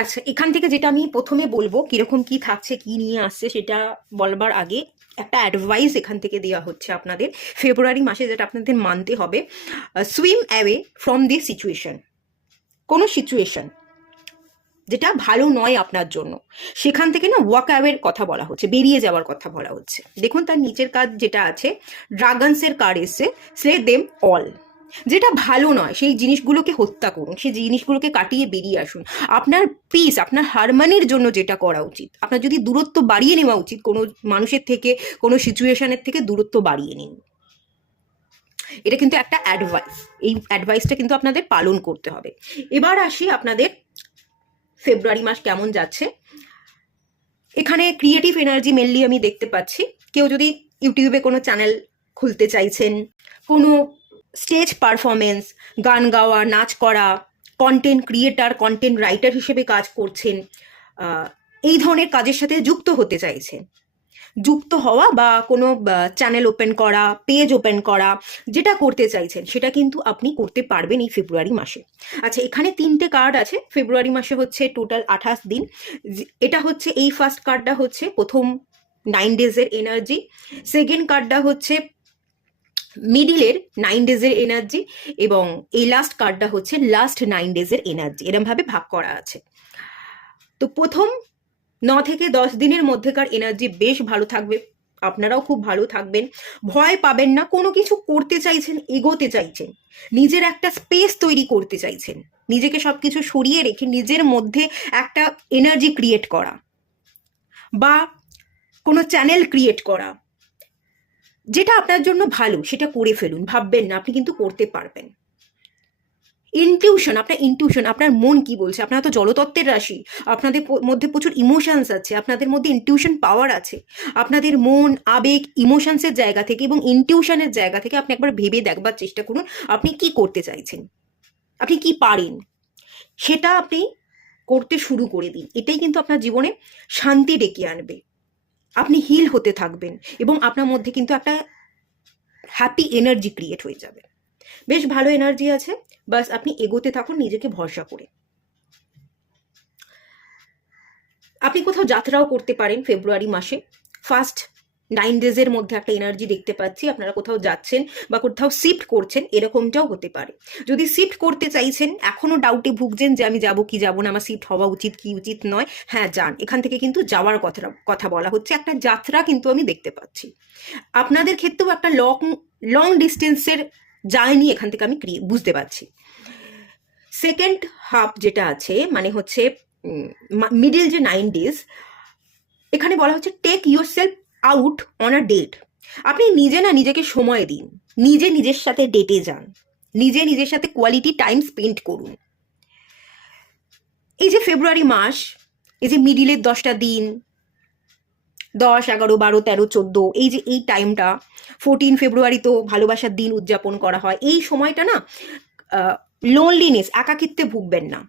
আচ্ছা, এখান থেকে যেটা আমি প্রথমে বলবো, কিরকম কি থাকছে, কি নিয়ে আসছে, সেটা বলবার আগে একটা অ্যাডভাইস এখান থেকে দেওয়া হচ্ছে আপনাদের ফেব্রুয়ারি মাসে, যেটা আপনাদের মানতে হবে। Swim away from this situation. কোনো সিচুয়েশন যেটা ভালো নয় আপনার জন্য, সেখান থেকে না ওয়াক অ্যাওয়ের কথা বলা হচ্ছে, বেরিয়ে যাওয়ার কথা বলা হচ্ছে। দেখুন তার নিচের কাজ যেটা আছে, ড্রাগনসের কার্ড এসছে, স্লে দেম অল। যেটা ভালো নয় সেই জিনিসগুলোকে হত্যা করুন, সেই জিনিসগুলোকে কাটিয়ে বেরিয়ে আসুন। আপনার পিস, আপনার হারমানির জন্য যেটা করা উচিত, আপনার যদি দূরত্ব বাড়িয়ে নেওয়া উচিত কোনো মানুষের থেকে, কোনো সিচুয়েশনের থেকে দূরত্ব বাড়িয়ে নিন। এটা কিন্তু একটা অ্যাডভাইস, এই অ্যাডভাইসটা কিন্তু আপনাদের পালন করতে হবে। এবার আসি আপনাদের ফেব্রুয়ারি মাস কেমন যাচ্ছে। এখানে ক্রিয়েটিভ এনার্জি মেনলি আমি দেখতে পাচ্ছি। কেউ যদি ইউটিউবে কোনো চ্যানেল খুলতে চাইছেন, কোনো স্টেজ পারফরমেন্স, গান গাওয়া, নাচ করা, কন্টেন্ট ক্রিয়েটার, কন্টেন্ট রাইটার হিসেবে কাজ করছেন, এই ধরনের কাজের সাথে যুক্ত হতে চাইছেন, যুক্ত হওয়া বা কোনো চ্যানেল ওপেন করা, পেজ ওপেন করা, যেটা করতে চাইছেন সেটা কিন্তু আপনি করতে পারবেন এই ফেব্রুয়ারি মাসে। আচ্ছা, এখানে 3টে কার্ড আছে। ফেব্রুয়ারি মাসে হচ্ছে টোটাল 28 দিন। এটা হচ্ছে, এই ফার্স্ট কার্ডটা হচ্ছে প্রথম 9 ডেজের এনার্জি, সেকেন্ড কার্ডটা হচ্ছে মিডিলের 9 ডেজের এনার্জি, এবং এই লাস্ট কার্ডটা হচ্ছে লাস্ট 9 ডেজের এনার্জি। এরমভাবে ভাগ করা আছে। তো প্রথম 9 থেকে 10 দিনের মধ্যেকার এনার্জি বেশ ভালো থাকবে, আপনারাও খুব ভালো থাকবেন, ভয় পাবেন না। কোনো কিছু করতে চাইছেন, এগোতে চাইছেন, নিজের একটা স্পেস তৈরি করতে চাইছেন, নিজেকে সবকিছু সরিয়ে রেখে নিজের মধ্যে একটা এনার্জি ক্রিয়েট করা বা কোনো চ্যানেল ক্রিয়েট করা, যেটা আপনার জন্য ভালো সেটা করে ফেলুন। ভাববেন না, আপনি কিন্তু করতে পারবেন। ইনটিউশন, আপনার মন কি বলছে। আপনারা তো জলতত্ত্বের রাশি, আপনাদের মধ্যে প্রচুর ইমোশনস আছে, আপনাদের মধ্যে ইনটিউশন পাওয়ার আছে। আপনাদের মন, আবেগ, ইমোশনসের জায়গা থেকে এবং ইনটিউশনের জায়গা থেকে আপনি একবার ভেবে দেখবার চেষ্টা করুন আপনি কি করতে চাইছেন, আপনি কি পারেন, সেটা আপনি করতে শুরু করে দিন। এটাই কিন্তু আপনার জীবনে শান্তি ডেকে আনবে। আপনি হিল হতে থাকবেন এবং আপনার মধ্যে কিন্তু একটা হ্যাপি এনার্জি ক্রিয়েট হয়ে যাবে। বেশ ভালো এনার্জি আছে, বাস আপনি এগোতে থাকুন নিজেকে ভরসা করে। আপনি কোথাও যাত্রাও করতে পারেন ফেব্রুয়ারি মাসে। ফার্স্ট 9 ডেজের মধ্যে একটা এনার্জি দেখতে পাচ্ছি, আপনারা কোথাও যাচ্ছেন বা কোথাও শিফট করছেন, এরকমটাও হতে পারে। যদি শিফট করতে চাইছেন, এখনো ডাউটে ভুগছেন যে আমি যাব কি যাব না, আমার শিফট হওয়া উচিত কি উচিত নয়, হ্যাঁ যান। এখান থেকে কিন্তু যাওয়ার কথা বলা হচ্ছে, একটা যাত্রা কিন্তু আমি দেখতে পাচ্ছি। আপনাদের ক্ষেত্রেও একটা লং ডিস্টেন্সের জার্নি এখান থেকে আমি বুঝতে পারছি। সেকেন্ড হাফ যেটা আছে, মানে হচ্ছে মিডিল যে 9 ডেজ, এখানে বলা হচ্ছে take yourself out on a date. আপনি নিজে না নিজেকে সময় দিন, নিজের সাথে ডেটে যান, নিজের সাথে কোয়ালিটি টাইম স্পেন্ড করুন। এই যে ফেব্রুয়ারি মাস, এই যে মিডিলের 10টা দিন, 10, 11, 12, 13, 14, এই যে এই টাইমটা, 14 ফেব্রুয়ারি তো ভালোবাসার দিন উদযাপন করা হয়। এই সময়টা না লোনলিনেস, একাকিত্বে ভুগবেন না।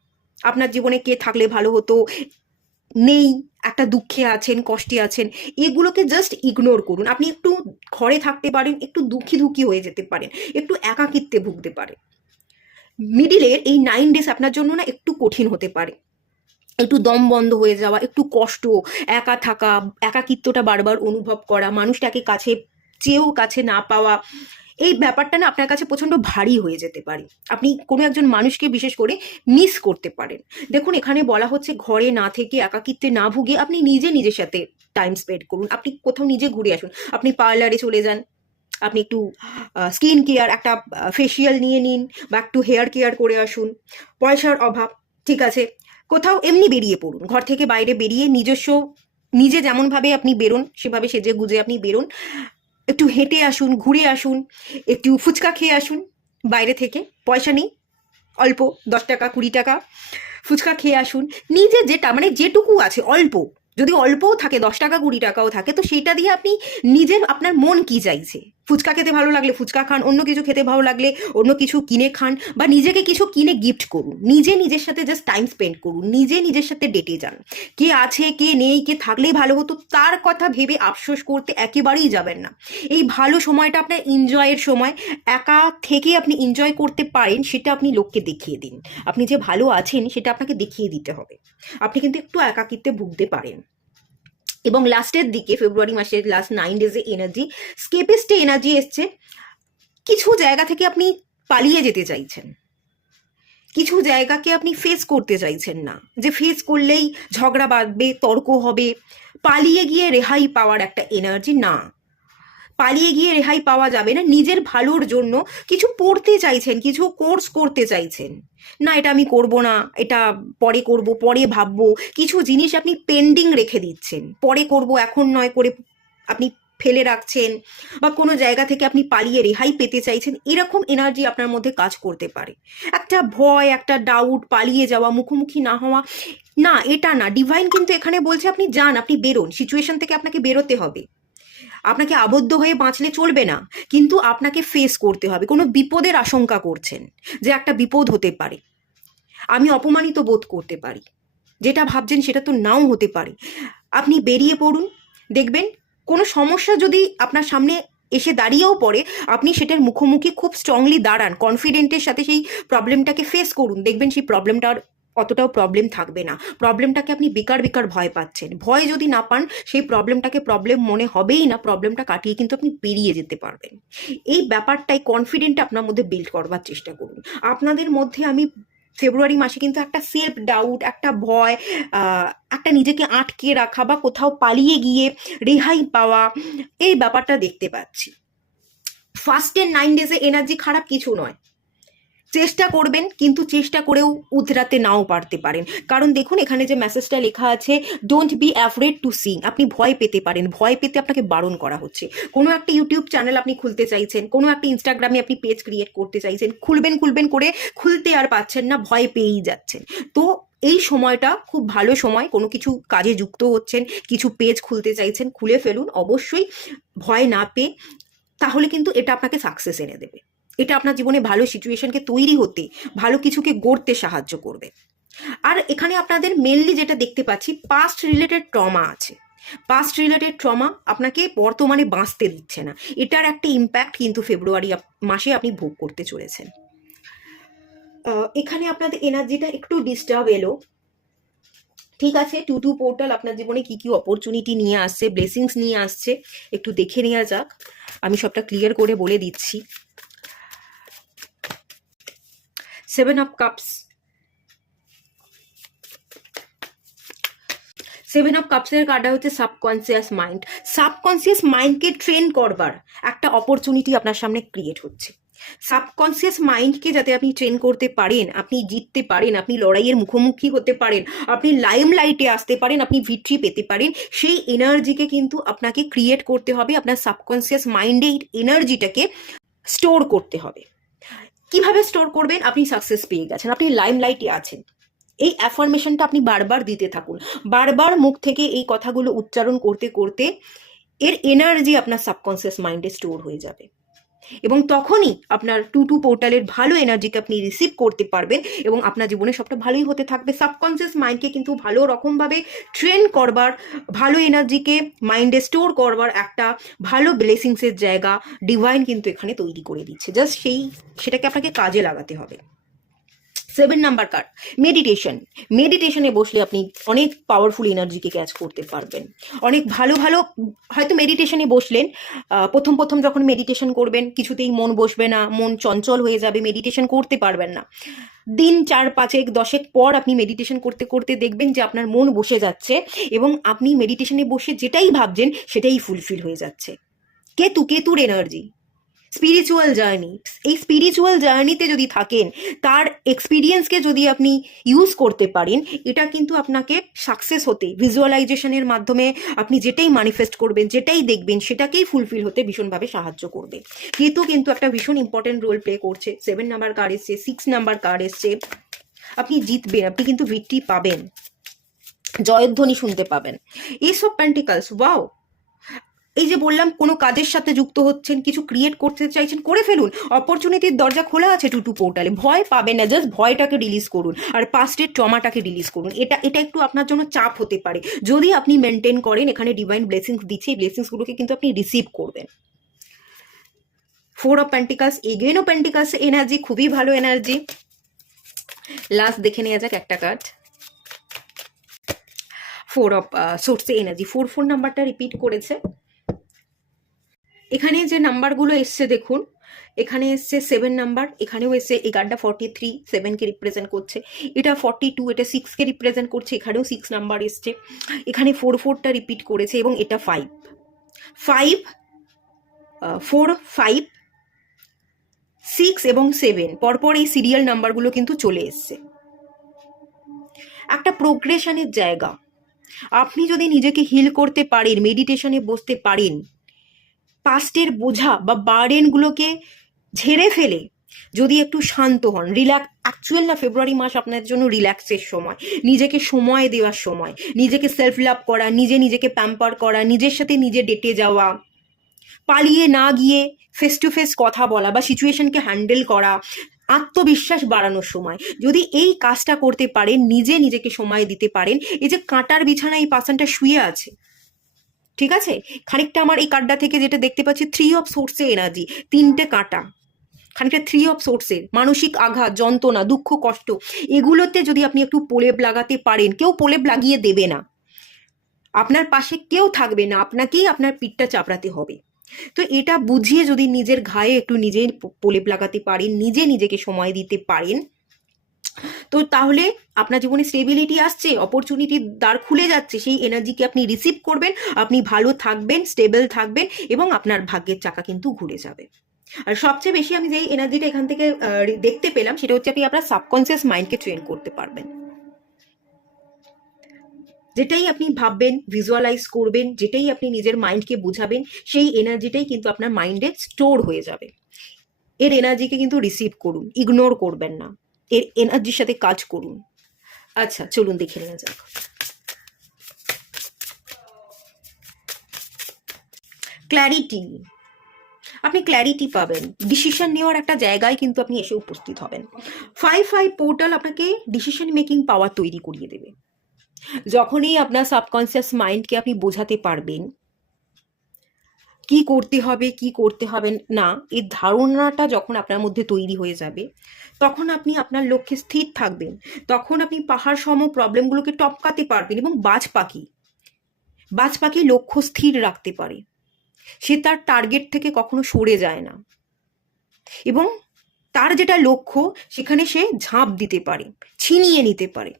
আপনার জীবনে কে থাকলে ভালো হতো, নেই, একটা দুঃখে আছেন, কষ্টে আছেন, এগুলোকে জাস্ট ইগনোর করুন। আপনি একটু ঘরে থাকতে পারেন, একটু দুঃখী হয়ে যেতে পারেন, একটু একাকিত্বে ভুগতে পারেন। মিডিলের এই 9 ডেজ আপনার জন্য না একটু কঠিন হতে পারে, একটু দম বন্ধ হয়ে যাওয়া, একটু কষ্ট, একা থাকা, একাকিত্বটা বারবার অনুভব করা, মানুষটাকে কাছে চেয়েও কাছে না পাওয়া, এই ব্যাপারটা না আপনার কাছে প্রচণ্ড ভারী হয়ে যেতে পারে। আপনি কোনো একজন মানুষকে বিশেষ করে মিস করতে পারেন। দেখুন, এখানে বলা হচ্ছে ঘরে না থেকে, একাকিত্বে না ভুগে আপনি নিজের সাথে টাইম স্পেন্ড করুন। আপনি কোথাও নিজে ঘুরে আসুন, আপনি পার্লারে চলে যান, আপনি একটু স্কিন কেয়ার, একটা ফেসিয়াল নিয়ে নিন, বা একটু হেয়ার কেয়ার করে আসুন। পয়সার অভাব, ঠিক আছে, কোথাও এমনি বেরিয়ে পড়ুন, ঘর থেকে বাইরে বেরিয়ে নিজে যেমনভাবে আপনি বেরোন সেভাবে সেজে গুজে আপনি বেরোন, একটু হেঁটে আসুন, ঘুরে আসুন, একটু ফুচকা খেয়ে আসুন বাইরে থেকে। পয়সা নেই, অল্প 10 টাকা 20 টাকা ফুচকা খেয়ে আসুন। নিজে যেটা, মানে যেটুকু আছে অল্প, যদি অল্পও থাকে, 10 টাকা 20 টাকাও থাকে, তো সেইটা দিয়ে আপনি আপনার মন কি চাইছে, ফুচকা খেতে ভালো লাগলে ফুচকা খান, অন্য কিছু খেতে ভালো লাগলে অন্য কিছু কিনে খান, বা নিজেকে কিছু কিনে গিফট করুন। নিজের সাথে জাস্ট টাইম স্পেন্ড করুন, নিজের সাথে ডেটে যান। কে আছে, কে নেই, কে থাকলেই ভালো হতো, তার কথা ভেবে আফসোস করতে একেবারেই যাবেন না। এই ভালো সময়টা আপনার এনজয়ের সময়, একা থেকে আপনি এনজয় করতে পারেন, সেটা আপনি লোককে দেখিয়ে দিন। আপনি যে ভালো আছেন সেটা আপনাকে দেখিয়ে দিতে হবে। আপনি কিন্তু একটু একাকিত্বে ভুগতে পারেন। এবং লাস্টের দিকে ফেব্রুয়ারি মাসের লাস্ট 9 ডেজে এনার্জি, স্কেপিস্টে এনার্জি এসছে। কিছু জায়গা থেকে আপনি পালিয়ে যেতে চাইছেন, কিছু জায়গাকে আপনি ফেস করতে চাইছেন না, যে ফেস করলেই ঝগড়া বাঁধবে, তর্ক হবে, পালিয়ে গিয়ে রেহাই পাওয়ার একটা এনার্জি না। পালিয়ে গিয়ে রেহাই পাওয়া যাবে না। নিজের ভালোর জন্য কিছু পড়তে চাইছেন, কিছু কোর্স করতে চাইছেন, না এটা আমি করব না, এটা পরে করব, পরে ভাববো। কিছু জিনিস আপনি পেন্ডিং রেখে দিচ্ছেন, পরে করব এখন নয় করে আপনি ফেলে রাখছেন, বা কোনো জায়গা থেকে আপনি পালিয়ে রেহাই পেতে চাইছেন। এরকম এনার্জি আপনার মধ্যে কাজ করতে পারে। একটা ভয়, একটা ডাউট, পালিয়ে যাওয়া, মুখোমুখি না হওয়া, না এটা না। ডিভাইন কিন্তু এখানে বলছে আপনি যান, আপনি বেরোন, সিচুয়েশন থেকে আপনাকে বেরোতে হবে। আপনাকে আবদ্ধ হয়ে বাঁচলে চলবে না, কিন্তু আপনাকে ফেস করতে হবে। কোনো বিপদের আশঙ্কা করছেন, যে একটা বিপদ হতে পারে, আমি অপমানিত বোধ করতে পারি, যেটা ভাবছেন সেটা তো নাও হতে পারে। আপনি বেরিয়ে পড়ুন, দেখবেন কোনো সমস্যা যদি আপনার সামনে এসে দাঁড়িয়েও পড়ে, আপনি সেটার মুখোমুখি খুব স্ট্রংলি দাঁড়ান, কনফিডেন্টের সাথে সেই প্রবলেমটাকে ফেস করুন, দেখবেন সেই প্রবলেমটার অতটাও প্রবলেম থাকবে না। প্রবলেমটাকে আপনি বেকার বেকার ভয় পাচ্ছেন, ভয় যদি না পান সেই প্রবলেমটাকে প্রবলেম মনে হবেই না, প্রবলেমটা কাটিয়ে কিন্তু আপনি পেরিয়ে যেতে পারবেন। এই ব্যাপারটাই কনফিডেন্ট আপনার মধ্যে বিল্ড করবার চেষ্টা করুন। আপনাদের মধ্যে আমি ফেব্রুয়ারি মাসে কিন্তু একটা সেলফ ডাউট, একটা ভয়, একটা নিজেকে আটকে রাখা বা কোথাও পালিয়ে গিয়ে রেহাই পাওয়া, এই ব্যাপারটা দেখতে পাচ্ছি। ফার্স্টের 9 ডেজে এনার্জি খারাপ কিছু নয়, চেষ্টা করবেন, কিন্তু চেষ্টা করেও উতরাতে নাও পারতে পারেন। কারণ দেখুন এখানে যে মেসেজটা লেখা আছে, don't be afraid to Singh, আপনি ভয় পেতে পারেন, ভয় পেতে আপনাকে বারণ করা হচ্ছে। কোনো একটা ইউটিউব চ্যানেল আপনি খুলতে চাইছেন, কোনো একটা ইনস্টাগ্রামে আপনি পেজ ক্রিয়েট করতে চাইছেন, খুলবেন করে খুলতে আর পাচ্ছেন না, ভয় পেয়েই যাচ্ছেন। তো এই সময়টা খুব ভালো সময়, কোনো কিছু কাজে যুক্ত হচ্ছেন, কিছু পেজ খুলতে চাইছেন, খুলে ফেলুন অবশ্যই, ভয় না পেয়ে। তাহলে কিন্তু এটা আপনাকে সাকসেস এনে দেবে, এটা আপনার জীবনে ভালো সিচুয়েশনকে তৈরি হতে, ভালো কিছুকে গড়তে সাহায্য করবে। আর এখানে আপনাদের মেনলি যেটা দেখতে পাচ্ছি, পাস্ট রিলেটেড ট্রমা আছে। পাস্ট রিলেটেড ট্রমা আপনাকে বর্তমানে বাঁচতে দিচ্ছে না, এটার একটা ইম্প্যাক্ট কিন্তু ফেব্রুয়ারি মাসে আপনি ভোগ করতে চলেছেন। এখানে আপনাদের এনার্জিটা একটু ডিস্টার্ব এলো, ঠিক আছে। 2-2 পোর্টাল আপনার জীবনে কি কি অপরচুনিটি নিয়ে আসছে, ব্লেসিংস নিয়ে আসছে, একটু দেখে নেওয়া যাক। আমি সবটা ক্লিয়ার করে বলে দিচ্ছি। 7 অফ কাপস, 7 অফ কাপসের কার্ডটা হচ্ছে সাবকনসিয়াস মাইন্ড। সাবকনসিয়াস মাইন্ডকে ট্রেন করবার একটা অপরচুনিটি আপনার সামনে ক্রিয়েট হচ্ছে। সাবকনসিয়াস মাইন্ডকে যাতে আপনি ট্রেন করতে পারেন, আপনি জিততে পারেন, আপনি লড়াইয়ের মুখোমুখি হতে পারেন, আপনি লাইম লাইটে আসতে পারেন, আপনি ভিক্টরি পেতে পারেন, সেই এনার্জিকে কিন্তু আপনাকে ক্রিয়েট করতে হবে। আপনার সাবকনসিয়াস মাইন্ডে এই এনার্জিটাকে স্টোর করতে হবে। কিভাবে স্টোর করবেন? আপনি সাকসেস পেয়ে গেছেন, আপনি লাইম লাইটে আছেন, এই অ্যাফার্মেশনটা আপনি বারবার দিতে থাকুন, বারবার মুখ থেকে এই কথাগুলো উচ্চারণ করতে করতে এর এনার্জি আপনার সাবকনসিয়াস মাইন্ডে স্টোর হয়ে যাবে, এবং তখনই আপনার 2-2 পোর্টালের ভালো এনার্জিকে আপনি রিসিভ করতে পারবেন, এবং আপনার জীবনে সবটা ভালোই হতে থাকবে। সাবকনসিয়াস মাইন্ডকে কিন্তু ভালো রকমভাবে ট্রেন করবার, ভালো এনার্জিকে মাইন্ডে স্টোর করবার একটা ভালো ব্লেসিংসের জায়গা ডিভাইন কিন্তু এখানে তৈরি করে দিচ্ছে। জাস্ট সেটাকে আপনাকে কাজে লাগাতে হবে। 7 নাম্বার কার্ড, মেডিটেশন। মেডিটেশনে বসলে আপনি অনেক পাওয়ারফুল এনার্জিকে ক্যাচ করতে পারবেন। অনেক ভালো ভালো, হয়তো মেডিটেশনে বসলেন, প্রথম যখন মেডিটেশন করবেন কিছুতেই মন বসবে না, মন চঞ্চল হয়ে যাবে, মেডিটেশন করতে পারবেন না। দিন 4-5-10 পর আপনি মেডিটেশন করতে করতে দেখবেন যে আপনার মন বসে যাচ্ছে, এবং আপনি মেডিটেশনে বসে যেটাই ভাবছেন সেটাই ফুলফিল হয়ে যাচ্ছে। কেতুর এনার্জি, স্পিরিচুয়াল জার্নি, এই স্পিরিচুয়াল জার্নিতে যদি থাকেন, তার এক্সপিরিয়েন্সকে যদি আপনি ইউজ করতে পারেন, এটা কিন্তু আপনাকে সাকসেস হতে, ভিজুয়ালাইজেশনের মাধ্যমে আপনি যেটাই ম্যানিফেস্ট করবেন, যেটাই দেখবেন, সেটাকেই ফুলফিল হতে ভীষণভাবে সাহায্য করবে। কেতু কিন্তু একটা ভীষণ ইম্পর্টেন্ট রোল প্লে করছে। 7 নাম্বার কার্ড এসছে, 6 নাম্বার কার্ড এসছে। আপনি জিতবেন, আপনি কিন্তু ভিক্টরি পাবেন, জয়ধ্বনি শুনতে পাবেন। এস অফ পেন্টিকলস, ওয়াও, এই যে বললাম কোনো কাজের সাথে যুক্ত হচ্ছেন, কিছু ক্রিয়েট করতে চাইছেন, করে ফেলুন, অপরচুনিটির দরজা খোলা আছে 2-2 পোর্টালে। ভয় পাবেন না, জাস্ট ভয়টাকে রিলিজ করুন, আর পাস্টের ট্রমাটাকে রিলিজ করুন। এটা একটু আপনার জন্য চাপ হতে পারে, যদি আপনি মেনটেন করেন। এখানে ডিভাইন ব্লেসিংস দিচ্ছে, এই ব্লেসিংসগুলোকে কিন্তু আপনি রিসিভ করবেন। 4 অফ পেন্টিকলস, এগেইনও পেন্টিকলস এনার্জি, খুবই ভালো এনার্জি। লাস্ট দেখে নেওয়া যাক একটা কার্ড, 4 অফ সোর্সে এনার্জি। 4 নাম্বারটা রিপিট করেছে। এখানে যে নাম্বারগুলো এসছে দেখুন, এখানে এসছে 7 নাম্বার, এখানেও এসছে। এই কার্ডটা 43, 7কে রিপ্রেজেন্ট করছে, এটা 42, এটা 6কে রিপ্রেজেন্ট করছে, এখানেও 6 নাম্বার এসছে। এখানে 4টা রিপিট করেছে, এবং এটা 5, 4, 5, 6 এবং 7 পরপর এই সিরিয়াল নাম্বারগুলো কিন্তু চলে এসছে। একটা প্রোগ্রেশনের জায়গা। আপনি যদি নিজেকে হিল করতে পারেন, মেডিটেশনে বসতে পারেন, পাস্টের বোঝা বা বার্ডেনগুলোকে ঝেড়ে ফেলে যদি একটু শান্ত হন, রিল্যাক্স, অ্যাকচুয়াল না ফেব্রুয়ারি মাস আপনার জন্য রিল্যাক্সের সময়, নিজেকে সময় দেওয়ার সময়, নিজেকে সেলফ লাভ করা, নিজেকে প্যাম্পার করা, নিজের সাথে নিজে ডেটে যাওয়া, পালিয়ে না গিয়ে ফেস টু ফেস কথা বলা বা সিচুয়েশনকে হ্যান্ডেল করা, আত্মবিশ্বাস বাড়ানোর সময়। যদি এই কাজটা করতে পারেন, নিজেকে সময় দিতে পারেন, এই যে কাঁটার বিছানায় এই পার্সনটা শুয়ে আছে, ঠিক আছে, খানিকটা আমার এই কার্ডটা থেকে যেটা দেখতে পাচ্ছি, 3 অফ সোর্সের এনার্জি, 3টে কাঁটা, খানিকটা 3 অফ সোর্সের মানসিক আঘাত, যন্ত্রণা, দুঃখ, কষ্ট, এগুলোতে যদি আপনি একটু প্রলেপ লাগাতে পারেন, কেউ প্রলেপ লাগিয়ে দেবে না, আপনার পাশে কেউ থাকবে না, আপনাকেই আপনার পিঠটা চাপড়াতে হবে। তো এটা বুঝিয়ে যদি নিজের ঘায়ে একটু নিজের প্রলেপ লাগাতে পারেন, নিজে নিজেকে সময় দিতে পারেন, তো তাহলে আপনার জীবনে স্টেবিলিটি আসছে, অপরচুনিটির দ্বার খুলে যাচ্ছে, সেই এনার্জিকে আপনি রিসিভ করবেন, আপনি ভালো থাকবেন, স্টেবল থাকবেন, এবং আপনার ভাগ্যের চাকা কিন্তু ঘুরে যাবে। আর সবচেয়ে বেশি আমি যেই এনার্জিটা এখান থেকে দেখতে পেলাম, সেটা হচ্ছে আপনি আপনার সাবকনসিয়াস মাইন্ডকে ট্রেন করতে পারবেন। যেটাই আপনি ভাববেন, ভিজুয়ালাইজ করবেন, যেটাই আপনি নিজের মাইন্ডকে বুঝাবেন, সেই এনার্জিটাই কিন্তু আপনার মাইন্ডে স্টোর হয়ে যাবে। এর এনার্জিকে কিন্তু রিসিভ করুন, ইগনোর করবেন না, এর এনার্জির সাথে কাজ করুন। আচ্ছা, চলুন দেখে নেওয়া যাক। ক্ল্যারিটি, আপনি ক্ল্যারিটি পাবেন, ডিসিশন নেওয়ার একটা জায়গায় কিন্তু আপনি এসে উপস্থিত হবেন। 5/5 পোর্টাল আপনাকে ডিসিশন মেকিং পাওয়ার তৈরি করিয়ে দেবে। যখনই আপনার সাবকনসিয়াস মাইন্ডকে আপনি বোঝাতে পারবেন কি করতে হবে কি করতে হবে না, এই ধারণাটা যখন আপনার মধ্যে তৈরি হয়ে যাবে, তখন আপনি আপনার লক্ষ্যে স্থির থাকবেন, তখন আপনি পাহাড় সম প্রবলেমগুলোকে টপকাতে পারবেন। এবং বাজ পাখি লক্ষ্য স্থির রাখতে পারে, সে তার টার্গেট থেকে কখনো সরে যায় না, এবং তার যেটা লক্ষ্য সেখানে সে ঝাঁপ দিতে পারে, ছিনিয়ে নিতে পারে।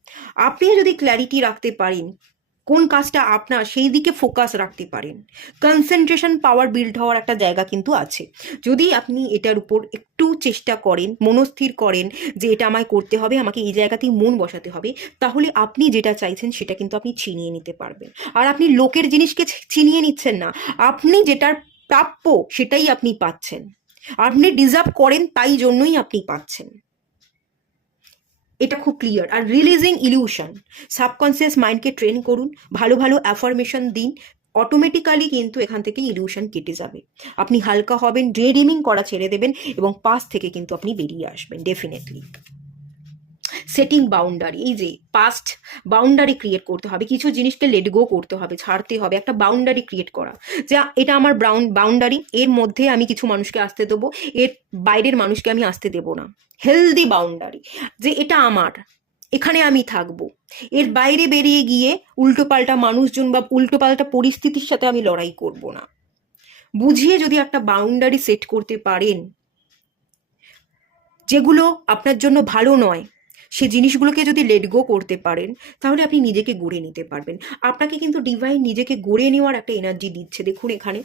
আপনিও যদি ক্ল্যারিটি রাখতে পারেন কোন কাজটা আপনার, সেই দিকে ফোকাস রাখতে পারেন, কনসেন্ট্রেশন পাওয়ার বিল্ড হওয়ার একটা জায়গা কিন্তু আছে। যদি আপনি এটার উপর একটু চেষ্টা করেন, মনস্থির করেন যে এটা আমায় করতে হবে, আমাকে এই জায়গাতেই মন বসাতে হবে, তাহলে আপনি যেটা চাইছেন সেটা কিন্তু আপনি ছিনিয়ে নিতে পারবেন। আর আপনি লোকের জিনিসকে ছিনিয়ে নিচ্ছেন না, আপনি যেটার প্রাপ্য সেটাই আপনি পাচ্ছেন, আপনি ডিজার্ভ করেন তাই জন্যই আপনি পাচ্ছেন। এটা খুব ক্লিয়ার। আর রিলিজিং ইলিউশন, সাবকনসিয়াস মাইন্ডকে ট্রেন করুন, ভালো ভালো অ্যাফার্মেশন দিন, অটোমেটিক্যালি কিন্তু এখান থেকে ইলিউশন কেটে যাবে, আপনি হালকা হবেন, ড্রেডিমিং করা ছেড়ে দেবেন, এবং পাস থেকে কিন্তু আপনি বেরিয়ে আসবেন ডেফিনেটলি। সেটিং বাউন্ডারি, এই যে পাস্ট বাউন্ডারি ক্রিয়েট করতে হবে, কিছু জিনিসকে লেট গো করতে হবে, ছাড়তে হবে, একটা বাউন্ডারি ক্রিয়েট করা, যা এটা আমার বাউন্ডারি, এর মধ্যে আমি কিছু মানুষকে আসতে দেবো, এর বাইরের মানুষকে আমি আসতে দেবো না। হেলদি বাউন্ডারি, যে এটা আমার, এখানে আমি থাকবো, এর বাইরে বেরিয়ে গিয়ে উল্টোপাল্টা মানুষজন বা উল্টোপাল্টা পরিস্থিতির সাথে আমি লড়াই করব না। বুঝিয়ে যদি একটা বাউন্ডারি সেট করতে পারেন, যেগুলো আপনার জন্য ভালো নয়, সে জিনিসগুলোকে যদি লেট গো করতে পারেন, তাহলে আপনি নিজেকে গড়ে নিতে পারবেন। আপনাকে কিন্তু ডিভাইন নিজেকে গড়ে নেওয়ার একটা এনার্জি দিচ্ছে। দেখুন এখানে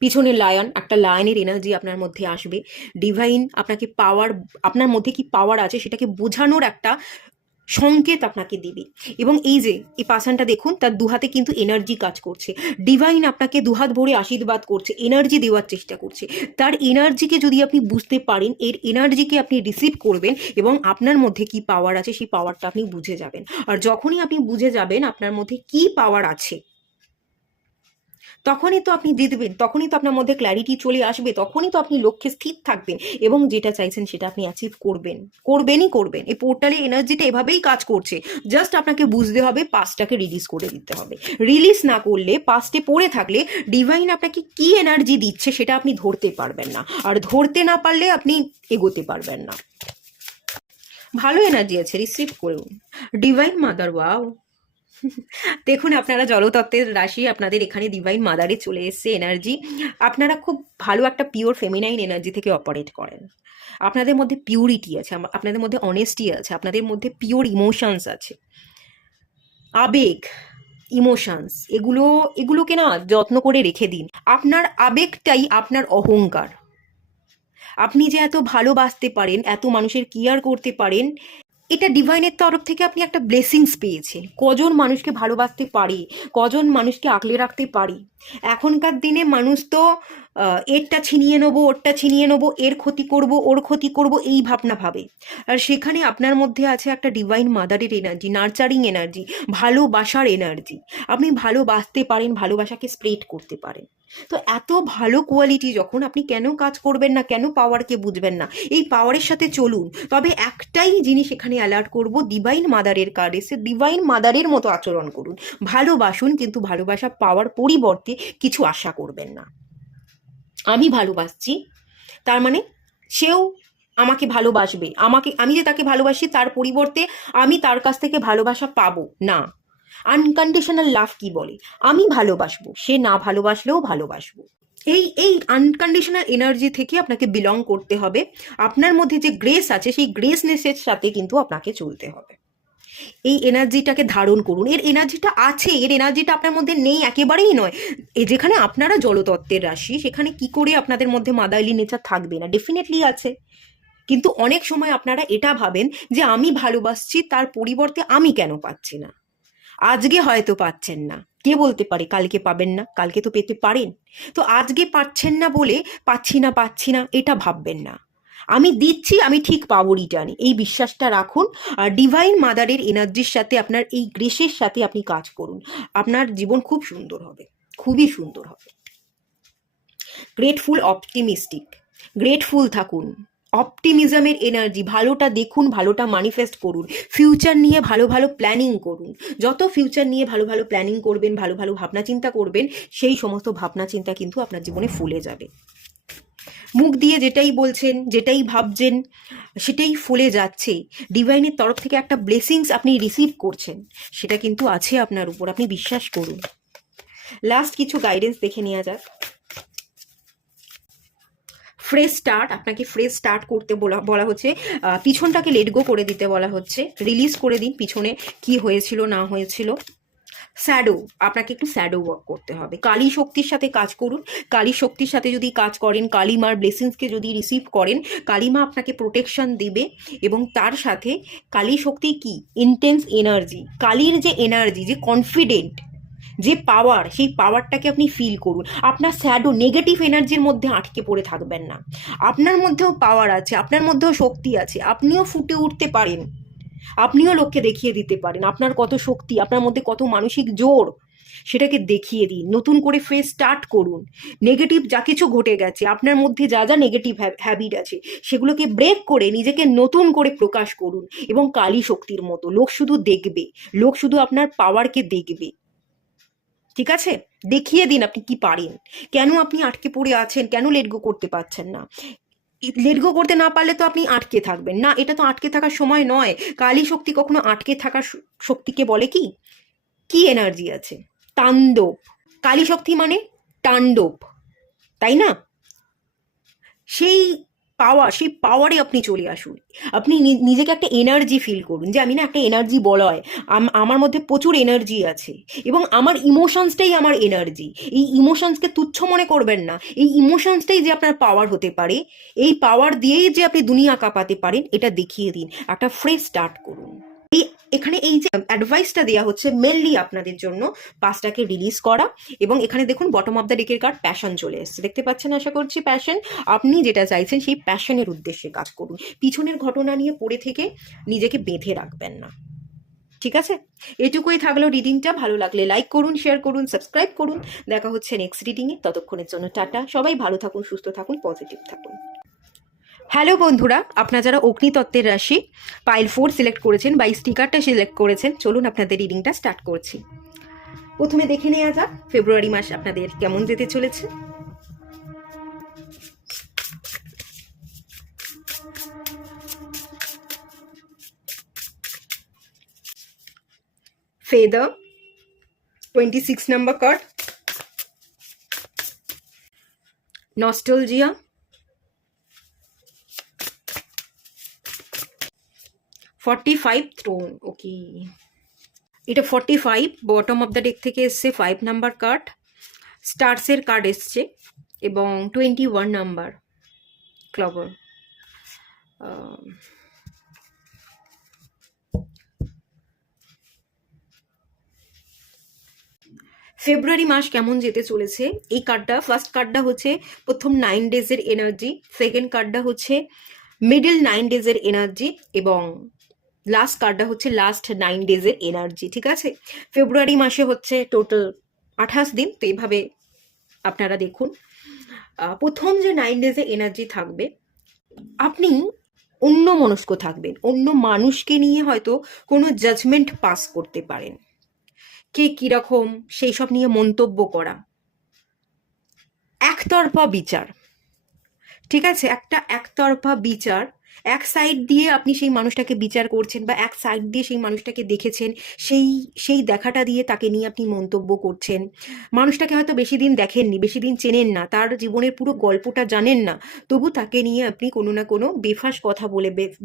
পিছনে লায়ন, একটা লায়নের এনার্জি আপনার মধ্যে আসবে। ডিভাইন আপনাকে পাওয়ার, আপনার মধ্যে কি পাওয়ার আছে সেটাকে বোঝানোর একটা সংকেত আপনাকে দিবে। এবং এই যে এই পার্সনটা দেখুন, তার দুহাতে কিন্তু এনার্জি কাজ করছে, ডিভাইন আপনাকে দুহাত ভরে আশীর্বাদ করছে, এনার্জি দেওয়ার চেষ্টা করছে। তার এনার্জিকে যদি আপনি বুঝতে পারেন, এর এনার্জিকে আপনি রিসিভ করবেন, এবং আপনার মধ্যে কি পাওয়ার আছে সেই পাওয়ারটা আপনি বুঝে যাবেন। আর যখনই আপনি বুঝে যাবেন আপনার মধ্যে কি পাওয়ার আছে, তখনই তো আপনি জিতবেন, তখনই তো আপনার মধ্যে ক্ল্যারিটি চলে আসবে, তখনই তো আপনি লক্ষ্যে স্থির থাকবেন, এবং যেটা চাইছেন সেটা আপনি অ্যাচিভ করবেন। এই পোর্টালে এনার্জিটা এভাবেই কাজ করছে। জাস্ট আপনাকে বুঝতে হবে, পাস্টটাকে রিলিজ করে দিতে হবে। রিলিজ না করলে, পাস্টে পড়ে থাকলে, ডিভাইন আপনাকে কি এনার্জি দিচ্ছে সেটা আপনি ধরতে পারবেন না, আর ধরতে না পারলে আপনি এগোতে পারবেন না। ভালো এনার্জি আছে, রিসিভ করুন। ডিভাইন মাদার, ওয়াও, দেখুন আপনারা জলতত্ত্বের রাশি, আপনাদের এখানে ডিভাইন মাদারে চলে এসছে এনার্জি। আপনারা খুব ভালো একটা পিওর ফেমিনাইন এনার্জি থেকে অপারেট করেন, আপনাদের মধ্যে পিউরিটি আছে, আপনাদের মধ্যে অনেস্টি আছে, আপনাদের মধ্যে পিওর ইমোশনস আছে, আবেগ, ইমোশনস, এগুলোকে না যত্ন করে রেখে দিন। আপনার আবেগটাই আপনার অহংকার। আপনি যে এত ভালোবাসতে পারেন, এত মানুষের কেয়ার করতে পারেন, এটা ডিভাইনের তরফ থেকে আপনি একটা ব্লেসিংস পেয়েছেন। কজন মানুষকে ভালোবাসতে পারে, কজন মানুষকে আগলে রাখতে পারে। এখনকার দিনে মানুষ তো এরটা ছিনিয়ে নেবো, ওরটা ছিনিয়ে নেবো, এর ক্ষতি করব, ওর ক্ষতি করব, এই ভাবনা ভাবে। আর সেখানে আপনার মধ্যে আছে একটা ডিভাইন মাদারের এনার্জি, নার্চারিং এনার্জি, ভালোবাসার এনার্জি। আপনি ভালোবাসতে পারেন, ভালোবাসাকে স্প্রেড করতে পারেন। তো এত ভালো কোয়ালিটি যখন, আপনি কেন কাজ করবেন না, কেন পাওয়ারকে বুঝবেন না? এই পাওয়ারের সাথে চলুন। তবে একটাই জিনিস এখানে অ্যালার্ট করব, ডিভাইন মাদারের কার্ড এসে, ডিভাইন মাদারের মতো আচরণ করুন, ভালোবাসুন, কিন্তু ভালোবাসা পাওয়ার পরিবর্তে কিছু আশা করবেন না। আমি ভালোবাসছি তার মানে সেও আমাকে ভালোবাসবে, আমি যে তাকে ভালোবাসি তার পরিবর্তে আমি তার কাছ থেকে ভালোবাসা পাবো না। আনকন্ডিশনাল লাভ কি বলে? আমি ভালোবাসবো, সে না ভালোবাসলেও ভালোবাসবো। এই আনকন্ডিশনাল এনার্জি থেকে আপনাকে বিলং করতে হবে। আপনার মধ্যে যে গ্রেস আছে সেই গ্রেসনেসের সাথে কিন্তু আপনাকে চলতে হবে। এই এনার্জিটাকে ধারণ করুন। এর এনার্জিটা আছে, এর এনার্জিটা আপনার মধ্যে নেই একেবারেই নয়। যেখানে আপনারা জলতত্ত্বের রাশি, সেখানে কি করে আপনাদের মধ্যে মাদারলি নেচার থাকবে না? ডেফিনেটলি আছে। কিন্তু অনেক সময় আপনারা এটা ভাবেন যে আমি ভালোবাসছি, তার পরিবর্তে আমি কেন পাচ্ছি না। আজকে হয়তো পাচ্ছেন না, কে বলতে পারে কালকে পাবেন না? কালকে তো পেতে পারেন। তো আজকে পাচ্ছেন না বলে পাচ্ছি না এটা ভাববেন না। আমি দিচ্ছি, আমি ঠিক পাবো রিটার্ন, এই বিশ্বাসটা রাখুন। আর ডিভাইন মাদারের এনার্জির সাথে, আপনার এই গ্রেসের সাথে আপনি কাজ করুন। আপনার জীবন খুব সুন্দর হবে, খুবই সুন্দর হবে। গ্রেটফুল, অপটিমিস্টিক, গ্রেটফুল থাকুন। অপটিমিজমের এনার্জি, ভালোটা দেখুন, ভালোটা ম্যানিফেস্ট করুন। ফিউচার নিয়ে ভালো ভালো প্ল্যানিং করুন। যত ফিউচার নিয়ে ভালো ভালো প্ল্যানিং করবেন, ভালো ভালো ভাবনা চিন্তা করবেন, সেই সমস্ত ভাবনা চিন্তা কিন্তু আপনার জীবনে ফুলে যাবে। মুখ দিয়ে যেটাই বলছেন, যেটাই ভাবছেন, সেটাই ফুলে যাচ্ছে। ডিভাইনের তরফ থেকে একটা ব্লেসিংস আপনি রিসিভ করছেন, সেটা কিন্তু আছে আপনার উপর, আপনি বিশ্বাস করুন। লাস্ট কিছু গাইডেন্স দেখে নেওয়া যাক। ফ্রেশ স্টার্ট, আপনাকে ফ্রেশ স্টার্ট করতে বলা হচ্ছে। পিছনটাকে লেট গো করে দিতে বলা হচ্ছে। রিলিজ করে দিন পিছনে কি হয়েছিল না হয়েছিল। শ্যাডো, আপনাকে একটু শ্যাডো ওয়ার্ক করতে হবে। কালী শক্তির সাথে কাজ করুন। কালী শক্তির সাথে যদি কাজ করেন, কালী মার ব্লেসিংসকে যদি রিসিভ করেন, কালী মা আপনাকে প্রোটেকশন দেবে। এবং তার সাথে কালী শক্তি কি? Intense energy. কালীর যে এনার্জি, যে কনফিডেন্ট, যে পাওয়ার, সেই পাওয়ারটাকে আপনি ফিল করুন। আপনার শ্যাডো, নেগেটিভ এনার্জির মধ্যে আটকে পড়ে থাকবেন না। আপনার মধ্যেও পাওয়ার আছে, আপনার মধ্যেও শক্তি আছে, আপনিও ফুটে উঠতে পারেন, আপনিও লোককে দেখিয়ে দিতে পারেন আপনার কত শক্তি, আপনার মধ্যে কত মানসিক জোর, সেটাকে দেখিয়ে দিন। নতুন করে ফ্রেশ স্টার্ট করুন। নেগেটিভ যা কিছু ঘটে গেছে, আপনার মধ্যে যা যা নেগেটিভ হ্যাবিট আছে, সেগুলোকে ব্রেক করে নিজেকে নতুন করে প্রকাশ করুন। এবং কালী শক্তির মতো লোক শুধু দেখবে, লোক শুধু আপনার পাওয়ারকে দেখবে। ঠিক আছে? দেখিয়ে দিন আপনি কি পারেন। কেন আপনি আটকে পড়ে আছেন, কেন লেট গো করতে পারছেন না? লেট গো করতে না পারলে তো আপনি আটকে থাকবেন না, এটা তো আটকে থাকার সময় নয়। কালী শক্তি কখনো আটকে থাকার শক্তিকে বলে কি? কি এনার্জি আছে? তাণ্ডব। কালী শক্তি মানে তাণ্ডব, তাই না? সেই পাওয়ার, সেই পাওয়ারে আপনি চলে আসুন। আপনি নিজেকে একটা এনার্জি ফিল করুন, যে আমি না একটা এনার্জি বলয়, আমার মধ্যে প্রচুর এনার্জি আছে, এবং আমার ইমোশনসটাই আমার এনার্জি। এই ইমোশনসকে তুচ্ছ মনে করবেন না। এই ইমোশনসটাই যে আপনার পাওয়ার হতে পারে, এই পাওয়ার দিয়েই যে আপনি দুনিয়া কাঁপাতে পারেন, এটা দেখিয়ে দিন। একটা ফ্রেশ স্টার্ট করুন। এই এখানে এই যে অ্যাডভাইসটা দেওয়া হচ্ছে মেনলি আপনাদের জন্য, পাসটাকে রিলিজ করা। এবং এখানে দেখুন বটম অফ দ্য ডেকের কার্ড প্যাশন চলে এসেছে, দেখতে পাচ্ছেন আশা করছি। প্যাশন, আপনি যেটা চাইছেন সেই প্যাশনের উদ্দেশ্যে কাজ করুন। পিছনের ঘটনা নিয়ে পড়ে থেকে নিজেকে বেঁধে রাখবেন না। ঠিক আছে? এটুকুই থাকলো রিডিংটা। ভালো লাগলে লাইক করুন, শেয়ার করুন, সাবস্ক্রাইব করুন। দেখা হচ্ছে নেক্সট রিডিংয়ে। ততক্ষণের জন্য টাটা। সবাই ভালো থাকুন, সুস্থ থাকুন, পজিটিভ থাকুন। হ্যালো বন্ধুরা, আপনারা যারা অগ্নিতত্ত্বের রাশি পাইল 4 সিলেক্ট করেছেন বা এই স্টিকারটা সিলেক্ট করেছেন, চলুন আপনাদের রিডিংটা স্টার্ট করছি। প্রথমে দেখে নেওয়া যাক ফেব্রুয়ারি মাস আপনাদের কেমন যেতে চলেছে। Feather, 26 number card. Nostalgia, 45 throne. Okay, এটা 45 বটম অফ দ্য ডেক থেকে এসছে 5 নাম্বার কার্ড। স্টার্সের কার্ড এসছে এবং 21 নাম্বার ক্লভার। ফেব্রুয়ারি মাস কেমন যেতে চলেছে, এই কার্ডটা, ফার্স্ট কার্ডটা হচ্ছে প্রথম 9 ডেজের এনার্জি, সেকেন্ড কার্ডটা হচ্ছে মিডল 9 ডেজের এনার্জি, এবং লাস্ট কার্ডটা হচ্ছে লাস্ট 9 ডেজের এনার্জি। ঠিক আছে? ফেব্রুয়ারি মাসে হচ্ছে টোটাল 28 দিন, তো এইভাবে আপনারা দেখুন, প্রথম যে 9 ডেজে এনার্জি থাকবে, আপনি অন্য মনস্ক থাকবেন, অন্য মানুষকে নিয়ে হয়তো কোনো জাজমেন্ট পাস করতে পারেন, কে কিরকম সেই সব নিয়ে মন্তব্য করা, একতরফা বিচার। ঠিক আছে, একটা একতরফা বিচার, এক সাইড দিয়ে আপনি সেই মানুষটাকে বিচার করছেন, বা এক সাইড দিয়ে সেই মানুষটাকে দেখেছেন, সেই সেই দেখাটা দিয়ে তাকে নিয়ে আপনি মন্তব্য করছেন। মানুষটাকে হয়তো বেশি দিন দেখেননি, বেশি দিন চেনেন না, তার জীবনের পুরো গল্পটা জানেন না, তবু তাকে নিয়ে আপনি কোনো না কোনো বেফাঁস কথা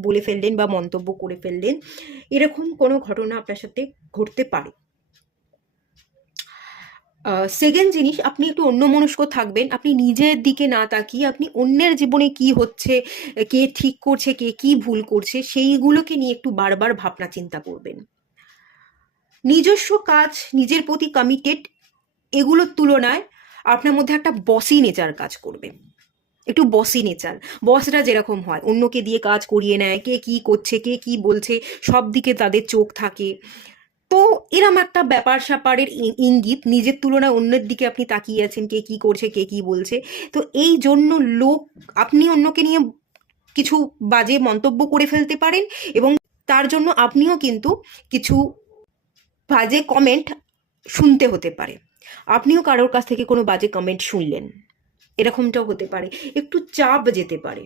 বলে ফেললেন বা মন্তব্য করে ফেললেন। এরকম কোনো ঘটনা আপনার সাথে ঘটতে পারে। সেকেন্ড জিনিস, আপনি একটু অন্যমনস্ক থাকবেন, আপনি নিজের দিকে না তাকিয়ে আপনি অন্যের জীবনে কি হচ্ছে, কে ঠিক করছে, কে কি ভুল করছে, সেইগুলোকে নিয়ে একটু বারবার ভাবনা চিন্তা করবেন। নিজস্ব কাজ, নিজের প্রতি কমিটেড, এগুলোর তুলনায় আপনার মধ্যে একটা বসি নেচার কাজ করবে, একটু বসি নেচার। বসরা যেরকম হয়, অন্যকে দিয়ে কাজ করিয়ে নেয়, কে কি করছে, কে কি বলছে, সব দিকে তাদের চোখ থাকে। তো এরম একটা ব্যাপার স্যাপারের ইঙ্গিত, নিজের তুলনায় অন্যের দিকে আপনি তাকিয়ে আছেন, কে কি করছে, কে কি বলছে। তো এই জন্য লোক, আপনি অন্যকে নিয়ে কিছু বাজে মন্তব্য করে ফেলতে পারেন, এবং তার জন্য আপনিও কিন্তু কিছু বাজে কমেন্ট শুনতে হতে পারে। আপনিও কারোর কাছ থেকে কোনো বাজে কমেন্ট শুনলেন, এরকমটাও হতে পারে। একটু চাপ যেতে পারে,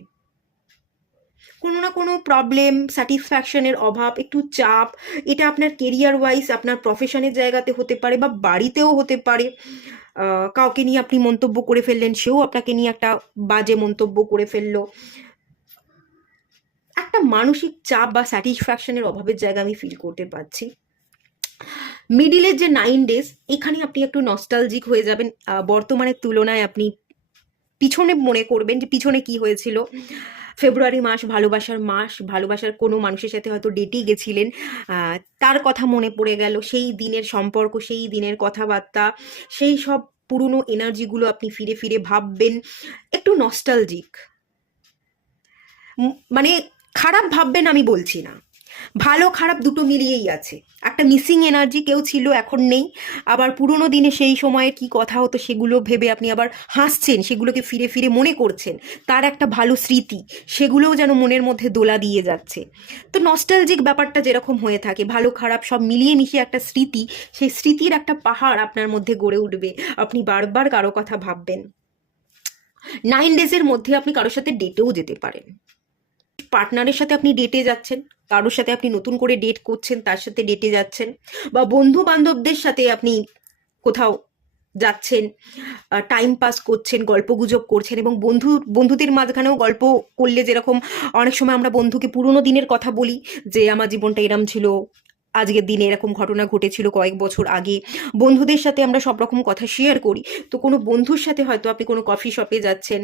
কোনো না কোনো প্রবলেম, স্যাটিসফ্যাকশনের অভাব, একটু চাপ। এটা আপনার কেরিয়ার ওয়াইজ, আপনার প্রফেশনের জায়গাতে হতে পারে, বা বাড়িতেও হতে পারে। কাউকে নিয়ে আপনি মন্তব্য করে ফেললেন, সেও আপনাকে নিয়ে একটা বাজে মন্তব্য করে ফেললো। একটা মানসিক চাপ বা স্যাটিসফ্যাকশনের অভাবের জায়গা আমি ফিল করতে পারছি। মিডিলের যে 9 ডেজ, এখানে আপনি একটু নস্টালজিক হয়ে যাবেন, বর্তমানের তুলনায় আপনি পিছনে মনে করবেন যে পিছনে কি হয়েছিল। ফেব্রুয়ারি মাস ভালোবাসার মাস, ভালোবাসার কোনো মানুষের সাথে হয়তো ডেটেই গেছিলেন, তার কথা মনে পড়ে গেল, সেই দিনের সম্পর্ক, সেই দিনের কথাবার্তা, সেই সব পুরনো এনার্জিগুলো আপনি ফিরে ফিরে ভাববেন। একটু নস্টালজিক, মানে খারাপ ভাববেন আমি বলছি না, ভালো খারাপ দুটো মিলিয়েই আছে। একটা মিসিং এনার্জি, কেউ ছিল এখন নেই, আবার পুরোনো দিনে সেই সময়ের কি কথা হতো সেগুলো ভেবে আপনি আবার হাসছেন, সেগুলোকে ফিরে ফিরে মনে করছেন, তার একটা ভালো স্মৃতি, সেগুলোও যেন মনের মধ্যে দোলা দিয়ে যাচ্ছে। তো নস্টালজিক ব্যাপারটা যেরকম হয়ে থাকে, ভালো খারাপ সব মিলিয়ে মিশিয়ে একটা স্মৃতি, সেই স্মৃতির একটা পাহাড় আপনার মধ্যে গড়ে উঠবে, আপনি বারবার কারো কথা ভাববেন। 9 ডেজের মধ্যে আপনি কারোর সাথে ডেটেও যেতে পারেন, পার্টনারের সাথে আপনি ডেটে যাচ্ছেন, কারোর সাথে আপনি নতুন করে ডেট করছেন, তার সাথে ডেটে যাচ্ছেন, বা বন্ধু বান্ধবদের সাথে আপনি কোথাও যাচ্ছেন, টাইম পাস করছেন, গল্পগুজব করছেন, এবং বন্ধুদের মাঝখানেও গল্প করলে যেরকম অনেক সময় আমরা বন্ধুকে পুরোনো দিনের কথা বলি, যে আমার জীবনটা এরম ছিল, আজকের দিনে এরকম ঘটনা ঘটেছিল কয়েক বছর আগে, বন্ধুদের সাথে আমরা সব রকম কথা শেয়ার করি। তো কোনো বন্ধুর সাথে হয়তো আপনি কোনো কফি শপে যাচ্ছেন,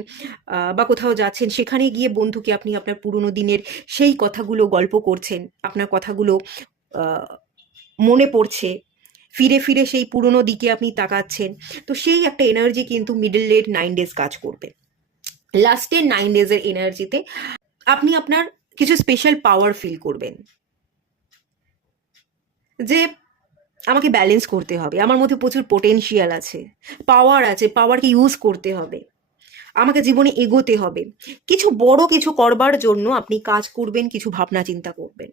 বা কোথাও যাচ্ছেন, সেখানে গিয়ে বন্ধুকে আপনি আপনার পুরোনো দিনের সেই কথাগুলো গল্প করছেন, আপনার কথাগুলো আহ, মনে পড়ছে, ফিরে ফিরে সেই পুরোনো দিকে আপনি তাকাচ্ছেন। তো সেই একটা এনার্জি কিন্তু মিডলের 9 ডেজ কাজ করবে। লাস্টের 9 ডেজের এনার্জিতে আপনি আপনার কিছু স্পেশাল পাওয়ার ফিল করবেন, যে আমাকে ব্যালেন্স করতে হবে, আমার মধ্যে প্রচুর পোটেনশিয়াল আছে, পাওয়ার আছে, পাওয়ারকে ইউজ করতে হবে, আমাকে জীবনে এগোতে হবে। কিছু বড় কিছু করবার জন্য আপনি কাজ করবেন, কিছু ভাবনা চিন্তা করবেন,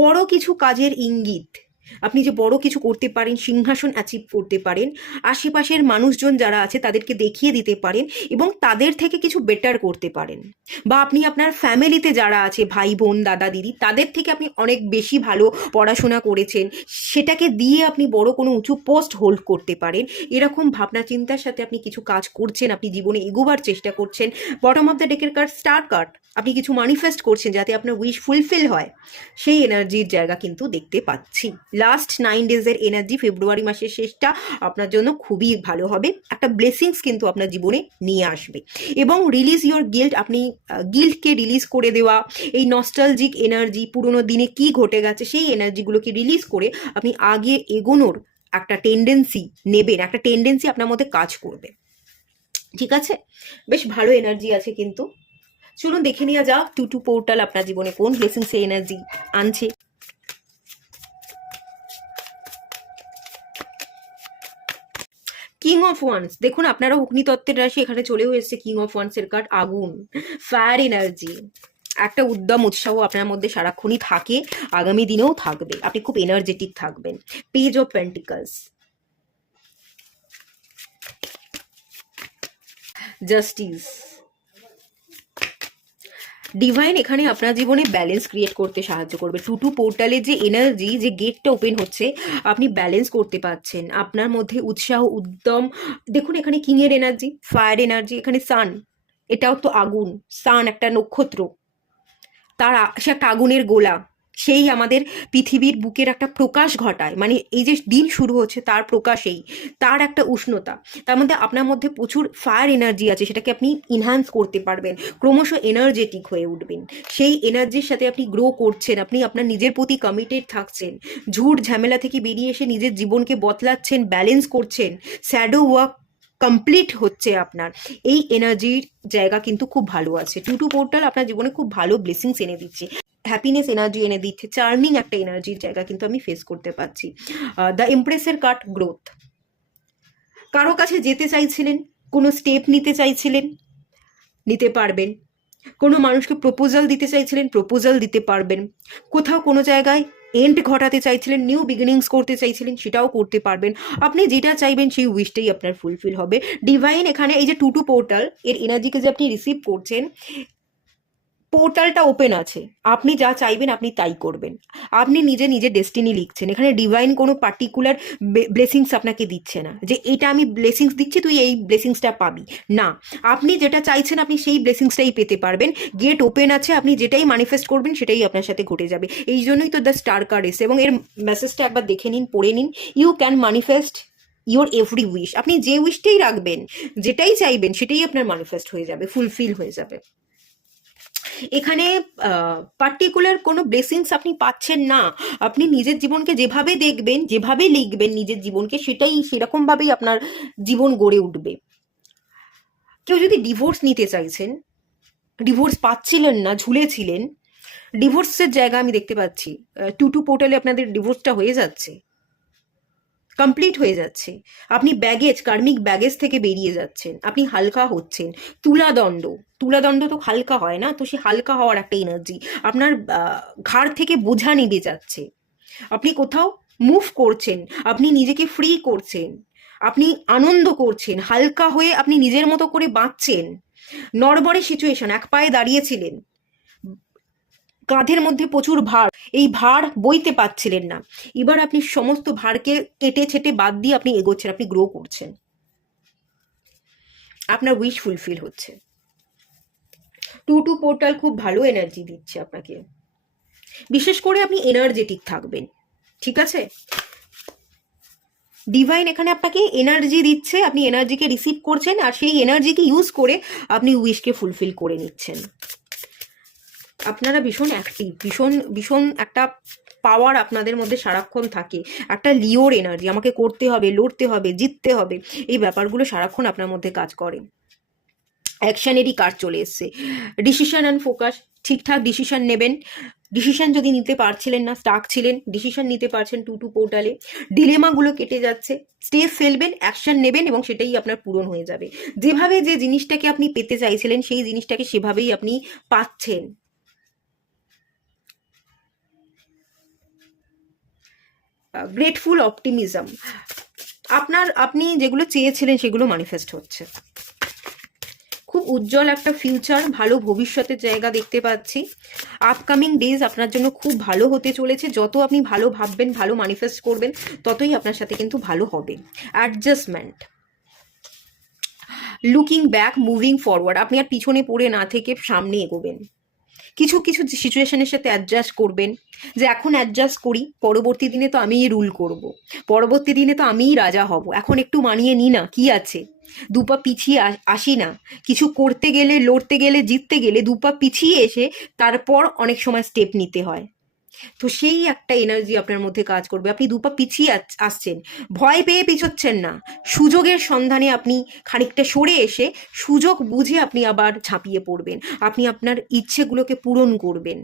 বড় কিছু কাজের ইঙ্গিত, আপনি যে বড় কিছু করতে পারেন, সিংহাসন অ্যাচিভ করতে পারেন, আশেপাশের মানুষজন যারা আছে তাদেরকে দেখিয়ে দিতে পারেন, এবং তাদের থেকে কিছু বেটার করতে পারেন। বা আপনি আপনার ফ্যামিলিতে যারা আছে, ভাই বোন দাদা দিদি, তাদের থেকে আপনি অনেক বেশি ভালো পড়াশোনা করেছেন, সেটাকে দিয়ে আপনি বড় কোনো উঁচু পোস্ট হোল্ড করতে পারেন। এরকম ভাবনা চিন্তার সাথে আপনি কিছু কাজ করছেন, আপনি জীবনে এগোবার চেষ্টা করছেন। বটম অফ দ্য ডেকের কার্ড স্টার কার্ড, আপনি কিছু ম্যানিফেস্ট করছেন যাতে আপনার উইশ ফুলফিল হয়, সেই এনার্জির জায়গা কিন্তু দেখতে পাচ্ছি। লাস্ট 9 ডেজের এনার্জি, ফেব্রুয়ারি মাসের শেষটা আপনার জন্য খুবই ভালো হবে, একটা ব্লেসিংস কিন্তু আপনার জীবনে নিয়ে আসবে। এবং রিলিজ ইওর গিল্ট, আপনি গিল্টকে রিলিজ করে দেওয়া, এই নস্টালজিক এনার্জি, পুরোনো দিনে কি ঘটে গেছে সেই এনার্জিগুলোকে রিলিজ করে আপনি আগে এগোনোর একটা টেন্ডেন্সি নেবেন, একটা টেন্ডেন্সি আপনার মধ্যে কাজ করবে। ঠিক আছে, বেশ ভালো এনার্জি আছে কিন্তু। চলুন দেখে নেওয়া যাক 2 পোর্টাল আপনার জীবনে কোন ব্লেসিংস এনার্জি আনছে। কি কিং অফ ওয়ান্স, দেখুন আপনারা অগ্নিতত্ত্বের রাশি, এখানে চলেও এসেছে কিং অফ ওয়ান্স এর কার্ড, আগুন, ফায়ার এনার্জি। একটা উদ্যম উৎসাহ আপনার মধ্যে সারাক্ষণই থাকে, আগামী দিনেও থাকবে, আপনি খুব এনার্জেটিক থাকবেন। Page of pentacles, justice, divine এখানে আপনার জীবনে ব্যালেন্স ক্রিয়েট করতে সাহায্য করবে। টু পোর্টালে যে এনার্জি, যে গেটটা ওপেন হচ্ছে, আপনি ব্যালেন্স করতে পারছেন, আপনার মধ্যে উৎসাহ উদ্যম। দেখুন এখানে কিং এর এনার্জি, ফায়ার এনার্জি, এখানে সান, এটাও তো আগুন, সান একটা নক্ষত্র, সে একটা আগুনের গোলা, সেই আমাদের পৃথিবীর বুকের একটা প্রকাশ ঘটায়, মানে এই যে দিন শুরু হচ্ছে তার প্রকাশেই, তার একটা উষ্ণতা, তার মধ্যে আপনার মধ্যে প্রচুর ফায়ার এনার্জি আছে, সেটাকে আপনি ইনহ্যান্স করতে পারবেন, ক্রমশ এনার্জেটিক হয়ে উঠবেন, সেই এনার্জির সাথে আপনি গ্রো করছেন, আপনি আপনার নিজের প্রতি কমিটেড থাকছেন, ঝুট ঝামেলা থেকে বেরিয়ে এসে নিজের জীবনকে বদলাচ্ছেন, ব্যালেন্স করছেন, শ্যাডো ওয়ার্ক কমপ্লিট হচ্ছে আপনার, এই এনার্জির জায়গা কিন্তু খুব ভালো আছে। টু পোর্টাল আপনার জীবনে খুব ভালো ব্লেসিংস এনে দিচ্ছে, হ্যাপিনেস এনার্জি এনে দিচ্ছে, চার্মিং একটা এনার্জির জায়গা কিন্তু আমি ফেস করতে পারছি। দ্য এমপ্রেসের কার্ড, গ্রোথ, কারো কাছে যেতে চাইছিলেন, কোনো স্টেপ নিতে চাইছিলেন, নিতে পারবেন, কোনো মানুষকে প্রপোজাল দিতে চাইছিলেন, প্রপোজাল দিতে পারবেন, কোথাও কোনো জায়গায় এন্ড ঘটাতে চাইছিলেন, নিউ বিগিনিংস করতে চাইছিলেন, সেটাও করতে পারবেন, আপনি যেটা চাইবেন সেই উইশটাই আপনার ফুলফিল হবে। ডিভাইন এখানে এই যে টু পোর্টাল এর এনার্জিকে যে আপনি রিসিভ করছেন, পোর্টালটা ওপেন আছে, আপনি যা চাইবেন আপনি তাই করবেন, আপনি নিজে নিজে ডেস্টিনি লিখছেন, এখানে ডিভাইন কোনো পার্টিকুলার ব্লেসিংস আপনাকে দিচ্ছে না যে এটা আমি ব্লেসিংস দিচ্ছি তুই এই ব্লেসিংসটা পাবি, না, আপনি যেটা চাইছেন আপনি সেই ব্লেসিংসটাই পেতে পারবেন, গেট ওপেন আছে, আপনি যেটাই ম্যানিফেস্ট করবেন সেটাই আপনার সাথে ঘটে যাবে। এই জন্যই তো দ্য স্টার কার্ড এসে, এবং এর মেসেজটা একবার দেখে নিন, পড়ে নিন, you can manifest your every wish, আপনি যে উইশটাই রাখবেন, যেটাই চাইবেন সেটাই আপনার ম্যানিফেস্ট হয়ে যাবে, ফুলফিল হয়ে যাবে। এখানে পার্টিকুলার কোনো ব্লেসিংস আপনি পাচ্ছেন না, আপনি নিজের জীবনকে যেভাবে দেখবেন, যেভাবে লিখবেন নিজের জীবনকে, সেটাই সেরকমভাবেই আপনার জীবন গড়ে উঠবে। কেউ যদি ডিভোর্স নিতে চাইছেন, ডিভোর্স পাচ্ছিলেন না, ঝুলেছিলেন, ডিভোর্সের জায়গা আমি দেখতে পাচ্ছি, টু পোর্টালে আপনাদের ডিভোর্সটা হয়ে যাচ্ছে, কমপ্লিট হয়ে যাচ্ছে, আপনি ব্যাগেজ, কার্মিক ব্যাগেজ থেকে বেরিয়ে যাচ্ছেন, আপনি হালকা হচ্ছেন। তুলাদণ্ড, তুলাদণ্ড তো হালকা হয় না, তো সে হালকা হওয়ার একটা এনার্জি, আপনার ঘাড় থেকে বোঝা নিবে যাচ্ছে, আপনি কোথাও মুভ করছেন, আপনি নিজেকে ফ্রি করছেন, আপনি আনন্দ করছেন, হালকা হয়ে আপনি নিজের মতো করে বাঁচছেন। নড়বড়ে সিচুয়েশন, এক পায়ে দাঁড়িয়েছিলেন, কাঁধের মধ্যে প্রচুর ভার, এই ভার বইতে পারছিলেন না, এবার আপনি সমস্ত ভারকে কেটে ছেটে বাদ দিয়ে আপনি এগোচ্ছেন, আপনি গ্রো করছেন, আপনার উইশ ফুলফিল হচ্ছে। টু পোর্টাল খুব ভালো এনার্জি দিচ্ছে আপনাকে, বিশেষ করে আপনি এনার্জেটিক থাকবেন, ঠিক আছে? ডিভাইন এখানে আপনাকে এনার্জি দিচ্ছে, আপনি এনার্জিকে রিসিভ করছেন, আর সেই এনার্জিকে ইউজ করে আপনি উইশকে ফুলফিল করে নিচ্ছেন। আপনারা ভীষণ অ্যাক্টিভ, ভীষণ ভীষণ একটা পাওয়ার আপনাদের মধ্যে সারাক্ষণ থাকে, একটা লিওর এনার্জি, আমাকে করতে হবে, লড়তে হবে, জিততে হবে, এই ব্যাপারগুলো সারাক্ষণ আপনার মধ্যে কাজ করে। অ্যাকশনেরই কাজ চলে এসছে, ডিসিশন অ্যান্ড ফোকাস, ঠিকঠাক ডিসিশন নেবেন, ডিসিশন যদি নিতে পারছিলেন না, স্টাক ছিলেন, ডিসিশন নিতে পারছেন টু পোর্টালে, ডিলেমাগুলো কেটে যাচ্ছে, স্টেপ ফেলবেন, অ্যাকশন নেবেন, এবং সেটাই আপনার পূরণ হয়ে যাবে। যেভাবে যে জিনিসটাকে আপনি পেতে চাইছিলেন সেই জিনিসটাকে সেভাবেই আপনি পাচ্ছেন। গ্রেটফুল অপটিমিজম, আপনি যেগুলো চেয়েছিলেন সেগুলো ম্যানিফেস্ট হচ্ছে, খুব উজ্জ্বল একটা ফিউচার, ভালো ভবিষ্যতের জায়গা দেখতে পাচ্ছি। আপকামিং ডেজ আপনার জন্য খুব ভালো হতে চলেছে, যত আপনি ভালো ভাববেন, ভালো ম্যানিফেস্ট করবেন, ততই আপনার সাথে কিন্তু ভালো হবে। Adjustment, looking back, moving forward, আপনি আর পিছনে পড়ে না থেকে সামনে এগোবেন, কিছু কিছু সিচুয়েশনের সাথে অ্যাডজাস্ট করবেন, যে এখন অ্যাডজাস্ট করি, পরবর্তী দিনে তো আমিই রুল করব, পরবর্তী দিনে তো আমিই রাজা হব, এখন একটু মানিয়ে নি না, কি আছে, দুপা পিছিয়ে আসি না, কিছু করতে গেলে, লড়তে গেলে, জিততে গেলে দুপা পিছিয়ে এসে তারপর অনেক সময় স্টেপ নিতে হয়, তো সেই একটা এনার্জি আপনার মধ্যে কাজ করবে, আপনি দুপা পিছিয়ে আসছেন, ভয় পেয়ে পিছোচ্ছেন না, সুযোগের সন্ধানে আপনি খানিকটা সরে এসে সুযোগ বুঝে আপনি আবার ঝাঁপিয়ে পড়বেন, আপনি আপনার ইচ্ছেগুলোকে পূরণ করবেন,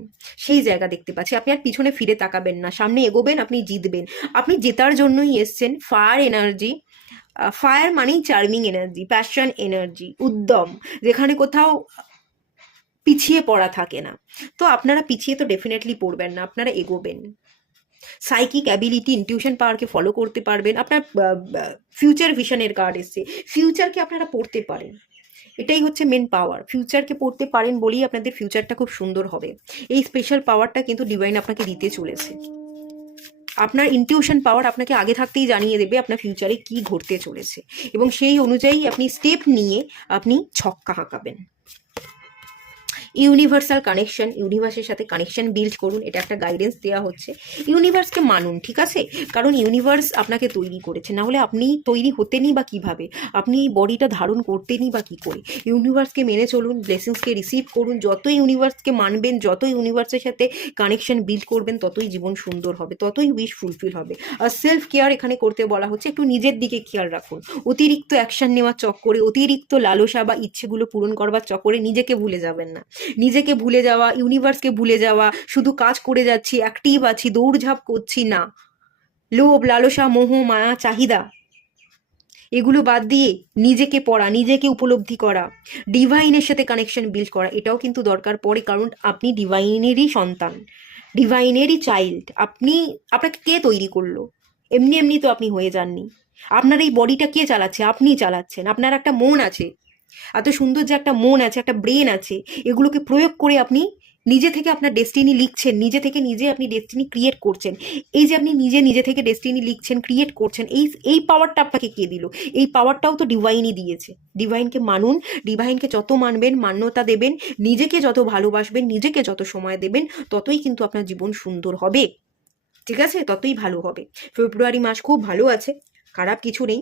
সেই জায়গা দেখতে পাচ্ছি। আপনি আর পিছনে ফিরে তাকাবেন না, সামনে এগোবেন, আপনি জিতবেন, আপনি জেতার জন্যই এসছেন। ফায়ার এনার্জি, ফায়ার মানেই চার্মিং এনার্জি, প্যাশন এনার্জি, উদ্যম, যেখানে কোথাও পিছিয়ে পড়া থাকে না। তো আপনারা পিছিয়ে তো ডেফিনেটলি পড়বেন না, আপনারা এগোবেন। সাইকিক অ্যাবিলিটি, ইনটিউশন পাওয়ারকে ফলো করতে পারবেন। আপনার ফিউচার ভিশনের কার্ড এসছে, ফিউচারকে আপনারা পড়তে পারেন। এটাই হচ্ছে মেন পাওয়ার, ফিউচারকে পড়তে পারেন বলেই আপনাদের ফিউচারটা খুব সুন্দর হবে। এই স্পেশাল পাওয়ারটা কিন্তু ডিভাইন আপনাকে দিতে চলেছে। আপনার ইনটিউশন পাওয়ার আপনাকে আগে থাকতেই জানিয়ে দেবে আপনার ফিউচারে কি ঘটতে চলেছে, এবং সেই অনুযায়ী আপনি স্টেপ নিয়ে আপনি ছক্কা হাঁকাবেন। ইউনিভার্সাল কানেকশন, ইউনিভার্সের সাথে কানেকশন বিল্ড করুন, এটা একটা গাইডেন্স দেওয়া হচ্ছে। ইউনিভার্সকে মানুন, ঠিক আছে? কারণ ইউনিভার্স আপনাকে তৈরি করেছে, না হলে আপনি তৈরি হতেনই বা কিভাবে, আপনি এই বডিটা ধারণ করতেনই বা কী করে। ইউনিভার্সকে মেনে চলুন, ব্লেসিংসকে রিসিভ করুন। যত ইউনিভার্সকে মানবেন, যত ইউনিভার্সের সাথে কানেকশন বিল্ড করবেন, ততই জীবন সুন্দর হবে, ততই উইশ ফুলফিল হবে। আর সেলফ কেয়ার এখানে করতে বলা হচ্ছে, একটু নিজের দিকে খেয়াল রাখুন। অতিরিক্ত অ্যাকশন নেওয়ার চক্করে, অতিরিক্ত লালসা বা ইচ্ছেগুলো পূরণ করবার চক্করে নিজেকে ভুলে যাবেন না। নিজেকে ভুলে যাওয়া, ইউনিভার্সকে ভুলে যাওয়া, শুধু কাজ করে যাচ্ছি, অ্যাক্টিভ আছি, দৌড়ঝাঁপ করছি না, লোভ, লালসা, মোহ, মায়া, চাহিদা, এগুলো বাদ দিয়ে নিজেকে পড়া, নিজেকে উপলব্ধি করা, ডিভাইনের সাথে কানেকশন বিল্ড করা, এটাও কিন্তু দরকার পড়ে। কারণ আপনি ডিভাইনেরই সন্তান, ডিভাইনেরই চাইল্ড। আপনাকে কে তৈরি করলো? এমনি এমনি তো আপনি হয়ে যাননি। আপনার এই বডিটা কে চালাচ্ছে? আপনিই চালাচ্ছেন। আপনার একটা মন আছে, এত সুন্দর যে একটা মন আছে, একটা ব্রেন আছে, এগুলোকে প্রয়োগ করে আপনি নিজে থেকে আপনার ডেস্টিনি লিখছেন, নিজে থেকে নিজে আপনি ডেস্টিনি ক্রিয়েট করছেন। এই যে আপনি নিজে থেকে ডেস্টিনি লিখছেন, ক্রিয়েট করছেন, এই পাওয়ারটা আপনাকে কে দিল? এই পাওয়ারটাও তো ডিভাইনই দিয়েছে। ডিভাইনকে মানুন, ডিভাইনকে যত মানবেন, মান্যতা দেবেন, নিজেকে যত ভালোবাসবেন, নিজেকে যত সময় দেবেন, ততই কিন্তু আপনার জীবন সুন্দর হবে, ঠিক আছে? ততই ভালো হবে। ফেব্রুয়ারি মাস খুব ভালো আছে, খারাপ কিছু নেই।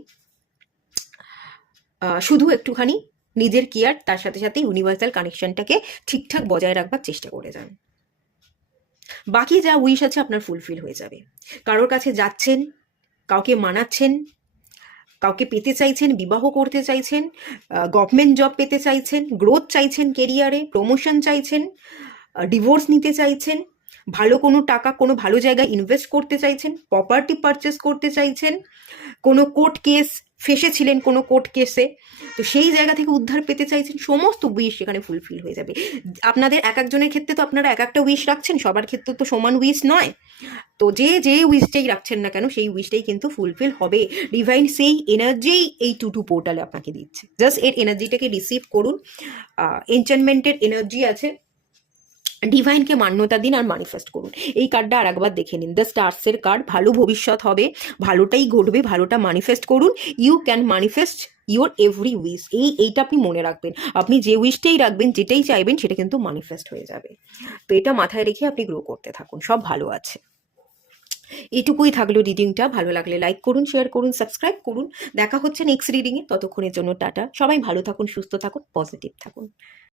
শুধু একটুখানি নিজের কেয়ার, তার সাথে সাথে ইউনিভার্সাল কানেকশনটাকে ঠিকঠাক বজায় রাখবার চেষ্টা করে যান। বাকি যা উইশ আছে আপনার ফুলফিল হয়ে যাবে। কারোর কাছে যাচ্ছেন, কাউকে মানাচ্ছেন, কাউকে পেতে চাইছেন, বিবাহ করতে চাইছেন, গভর্নমেন্ট জব পেতে চাইছেন, গ্রোথ চাইছেন, কেরিয়ারে প্রমোশন চাইছেন, ডিভোর্স নিতে চাইছেন, ভালো কোনো টাকা কোনো ভালো জায়গায় ইনভেস্ট করতে চাইছেন, প্রপার্টি পারচেস করতে চাইছেন, কোনো কোর্ট কেস ফেসেছিলেন, কোনো কোর্ট কেসে, তো সেই জায়গা থেকে উদ্ধার পেতে চাইছেন, সমস্ত উইশ সেখানে ফুলফিল হয়ে যাবে। আপনাদের এক একজনের ক্ষেত্রে তো আপনারা এক একটা উইশ রাখছেন, সবার ক্ষেত্রে তো সমান উইশ নয়। তো যে উইশটাই রাখছেন না কেন, সেই উইশটাই কিন্তু ফুলফিল হবে। ডিভাইন সেই এনার্জি এই টু পোর্টালে আপনাকে দিচ্ছে, জাস্ট এর এনার্জিটাকে রিসিভ করুন। এনচেন্টমেন্টের এনার্জি আছে, ডিভাইনকে মান্যতা দিন আর ম্যানিফেস্ট করুন। এই কার্ডটা আর একবার দেখে নিন, দ্য স্টার্সের কার্ড। ভালো ভবিষ্যৎ হবে, ভালোটাই ঘটবে, ভালোটা ম্যানিফেস্ট করুন। You can manifest your every wish. এইটা আপনি মনে রাখবেন, আপনি যে উইশটাই রাখবেন, যেটাই চাইবেন, সেটা কিন্তু ম্যানিফেস্ট হয়ে যাবে। তো এটা মাথায় রেখে আপনি গ্রো করতে থাকুন, সব ভালো আছে। এটুকুই থাকলো রিডিংটা। ভালো লাগলে লাইক করুন, শেয়ার করুন, সাবস্ক্রাইব করুন। দেখা হচ্ছে নেক্সট রিডিংয়ে, ততক্ষণের জন্য টাটা। সবাই ভালো থাকুন, সুস্থ থাকুন, পজিটিভ থাকুন।